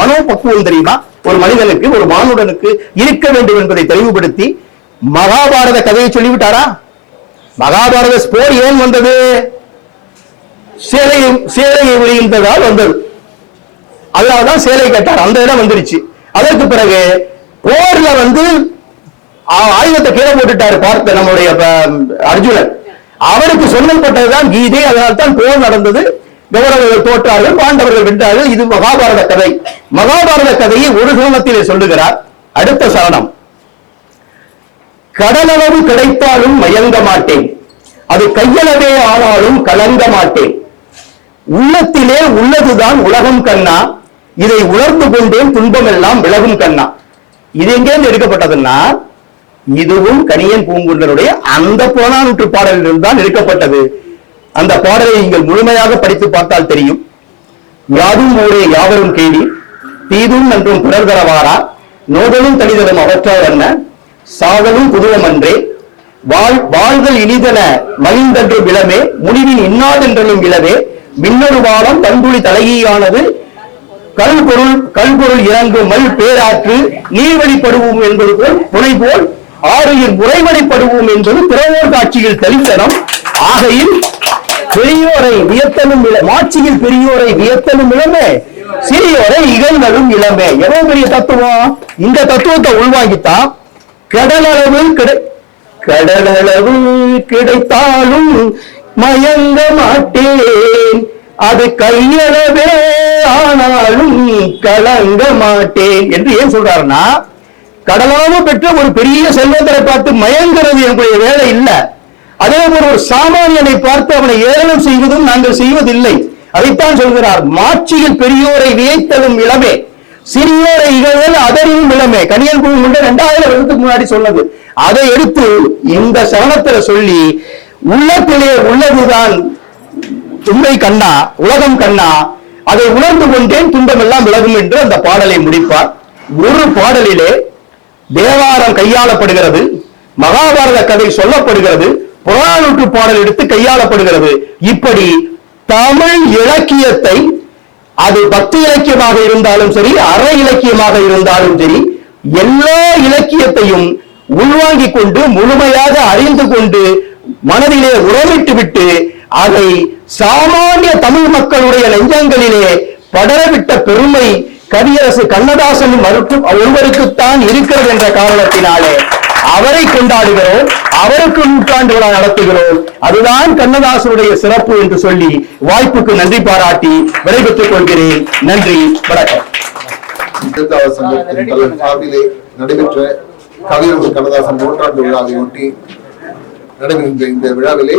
மனோபக்குவம் தெரியுமா ஒரு மனிதனுக்கு, ஒரு மானுடனுக்கு இருக்க வேண்டும் என்பதை தெளிவுபடுத்தி மகாபாரத கதையை சொல்லிவிட்டாரா? மகாபாரத போர் ஏன் வந்தது? சேலையை விழுந்ததால் வந்தது. அதனாலதான் சேலை கேட்டார், அந்த இடம் வந்துருச்சு. அதற்கு பிறகு போர்ல ஆயுதத்தை கீழே போட்டுட்டாரு பார்த்த நம்முடைய அர்ஜுனன், அவருக்கு சொல்லப்பட்டதுதான் கீதை. அதனால்தான் போர் நடந்தது, கௌரவர்கள் தோற்றார்கள், பாண்டவர்கள் வென்றார்கள். இது மகாபாரத கதை. மகாபாரத கதையை ஒரு சரணத்திலே சொல்லுகிறார். அடுத்த சரணம், கடலளவு கிடைத்தாலும் மயங்க மாட்டேன், அது கையளவே ஆனாலும் கலங்க மாட்டேன், உள்ளத்திலே உள்ளதுதான் உலகம் கண்ணா, இதை உணர்ந்து கொண்டேன் துன்பம் எல்லாம் விலகும் கண்ணா. இது எங்கேருந்து எடுக்கப்பட்டதுன்னா, இதுவும் கணியன் பூங்குன்றனுடைய அந்த புறநானூற்று பாடலில் தான் எடுக்கப்பட்டது. அந்த பாடலை நீங்கள் முழுமையாக படித்து பார்த்தால் தெரியும். யாதும் ஊரே யாவரும் கேள்வி, தீதும் நன்றும் பிறர் தரவாரா, நோதலும் தனிதலும் அவற்றார் என்ன, சாதலும் புதுவம் அன்றே, வாழ்தல் இனிதன மகிழ்ந்தென்றும் இளமே, முடிவின் இன்னாதென்றலும் இளவே, மின்னொரு வாரம் தன்புலி தலையானது, கல்பொருள் இறங்கும் மல் பேராற்று நீர்வழிப்படுவோம் என்பது போல் புனை போல் ஆறுயில் முறைவழிப்படுவோம் என்பது பிறவோர் காட்சியில் தெளித்தனம். ஆகையில் பெரியோரை வியத்தலும் மாட்சியில் பெரியோரை வியத்தலும் இளமே, சிறியோரை இகழ்ந்தலும் இளமே. எவ்வளவு பெரிய தத்துவம்! இந்த தத்துவத்தை உள்வாங்கித்தான் கடலளவு கிடைத்தாலும் மயங்க மாட்டேன், அது கையளவே ஆனாலும் கலங்க மாட்டேன் என்று ஏன் சொல்றாருன்னா, கடலாக பெற்ற ஒரு பெரிய செல்வந்தரை பார்த்து மயங்கிறது என்னுடைய வேலை இல்லை. அதே போல ஒரு சாமானியனை பார்த்து அவனை ஏளனம் செய்வதும் நாங்கள் செய்வதில்லை. அதைத்தான் சொல்கிறார், மாட்சியில் பெரியோரை வியத்தலும் இளமே, சிறியோரை இகழ்தல் அதரின் நிலைமை. கணியன் பூ 2000 வருஷத்துக்கு முன்னாடி சொன்னது. அதை எடுத்து இந்த சரணத்துல சொல்லி, உள்ளத்திலே உள்ளதுதான் துன்பை கண்ணா, உலகம் கண்ணா, அதை உணர்ந்து கொண்டேன் துன்பம் எல்லாம் விலகும் என்று அந்த பாடலை முடிப்பார். ஒரு பாடலிலே தேவாரம் கையாளப்படுகிறது, மகாபாரத கதை சொல்லப்படுகிறது, புறநானூற்று பாடல் எடுத்து கையாளப்படுகிறது. இப்படி தமிழ் இலக்கியத்தை, அது பக்தி இலக்கியமாக இருந்தாலும் சரி, அற இலக்கியமாக இருந்தாலும் சரி, எல்லா இலக்கியத்தையும் உள்வாங்கிக் கொண்டு முழுமையாக அறிந்து கொண்டு மனதிலே உறவிட்டு விட்டு அதை சாமானிய தமிழ் மக்களுடைய நெஞ்சங்களிலே படரவிட்ட பெருமை கவியரசு கண்ணதாசன் ஒருவருக்குத்தான் இருக்கிறது என்ற காரணத்தினாலே அவரை கொண்டாடுகிறோம், அவருக்கு நூற்றாண்டு விழா நடத்துகிறோம். அதுதான் கண்ணதாசனுடைய சிறப்பு என்று சொல்லி வாய்ப்புக்கு நன்றி பாராட்டி விடைபெற்றுக் கொள்கிறேன். நன்றி, வணக்கம். நடைபெற்ற கவியரசு கண்ணதாசன் நூற்றாண்டு விழாவை ஒட்டி நடைபெறுகின்ற இந்த விழாவிலே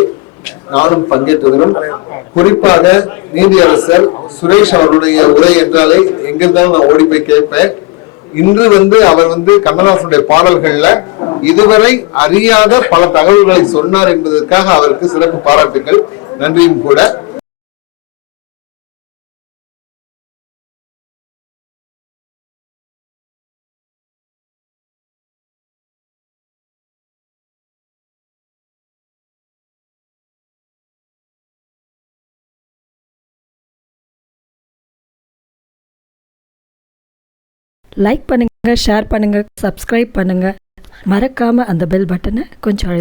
நானும் பங்கேற்றதிலும், குறிப்பாக நீதியரசர் சுரேஷ் அவருடைய உரை என்றாலே எங்கிருந்தாலும் நான் ஓடி போய் கேட்பேன். இன்று அவர் கண்ணதாசனுடைய பாடல்கள்ல இதுவரை அறியாத பல தகவல்களை சொன்னார் என்பதற்காக அவருக்கு சிறப்பு பாராட்டுகள், நன்றியும் கூட. லைக் பண்ணுங்க, ஷேர் பண்ணுங்க, சப்ஸ்கிரைப் பண்ணுங்க. மறக்காம அந்த பெல் பட்டனை கொஞ்சம்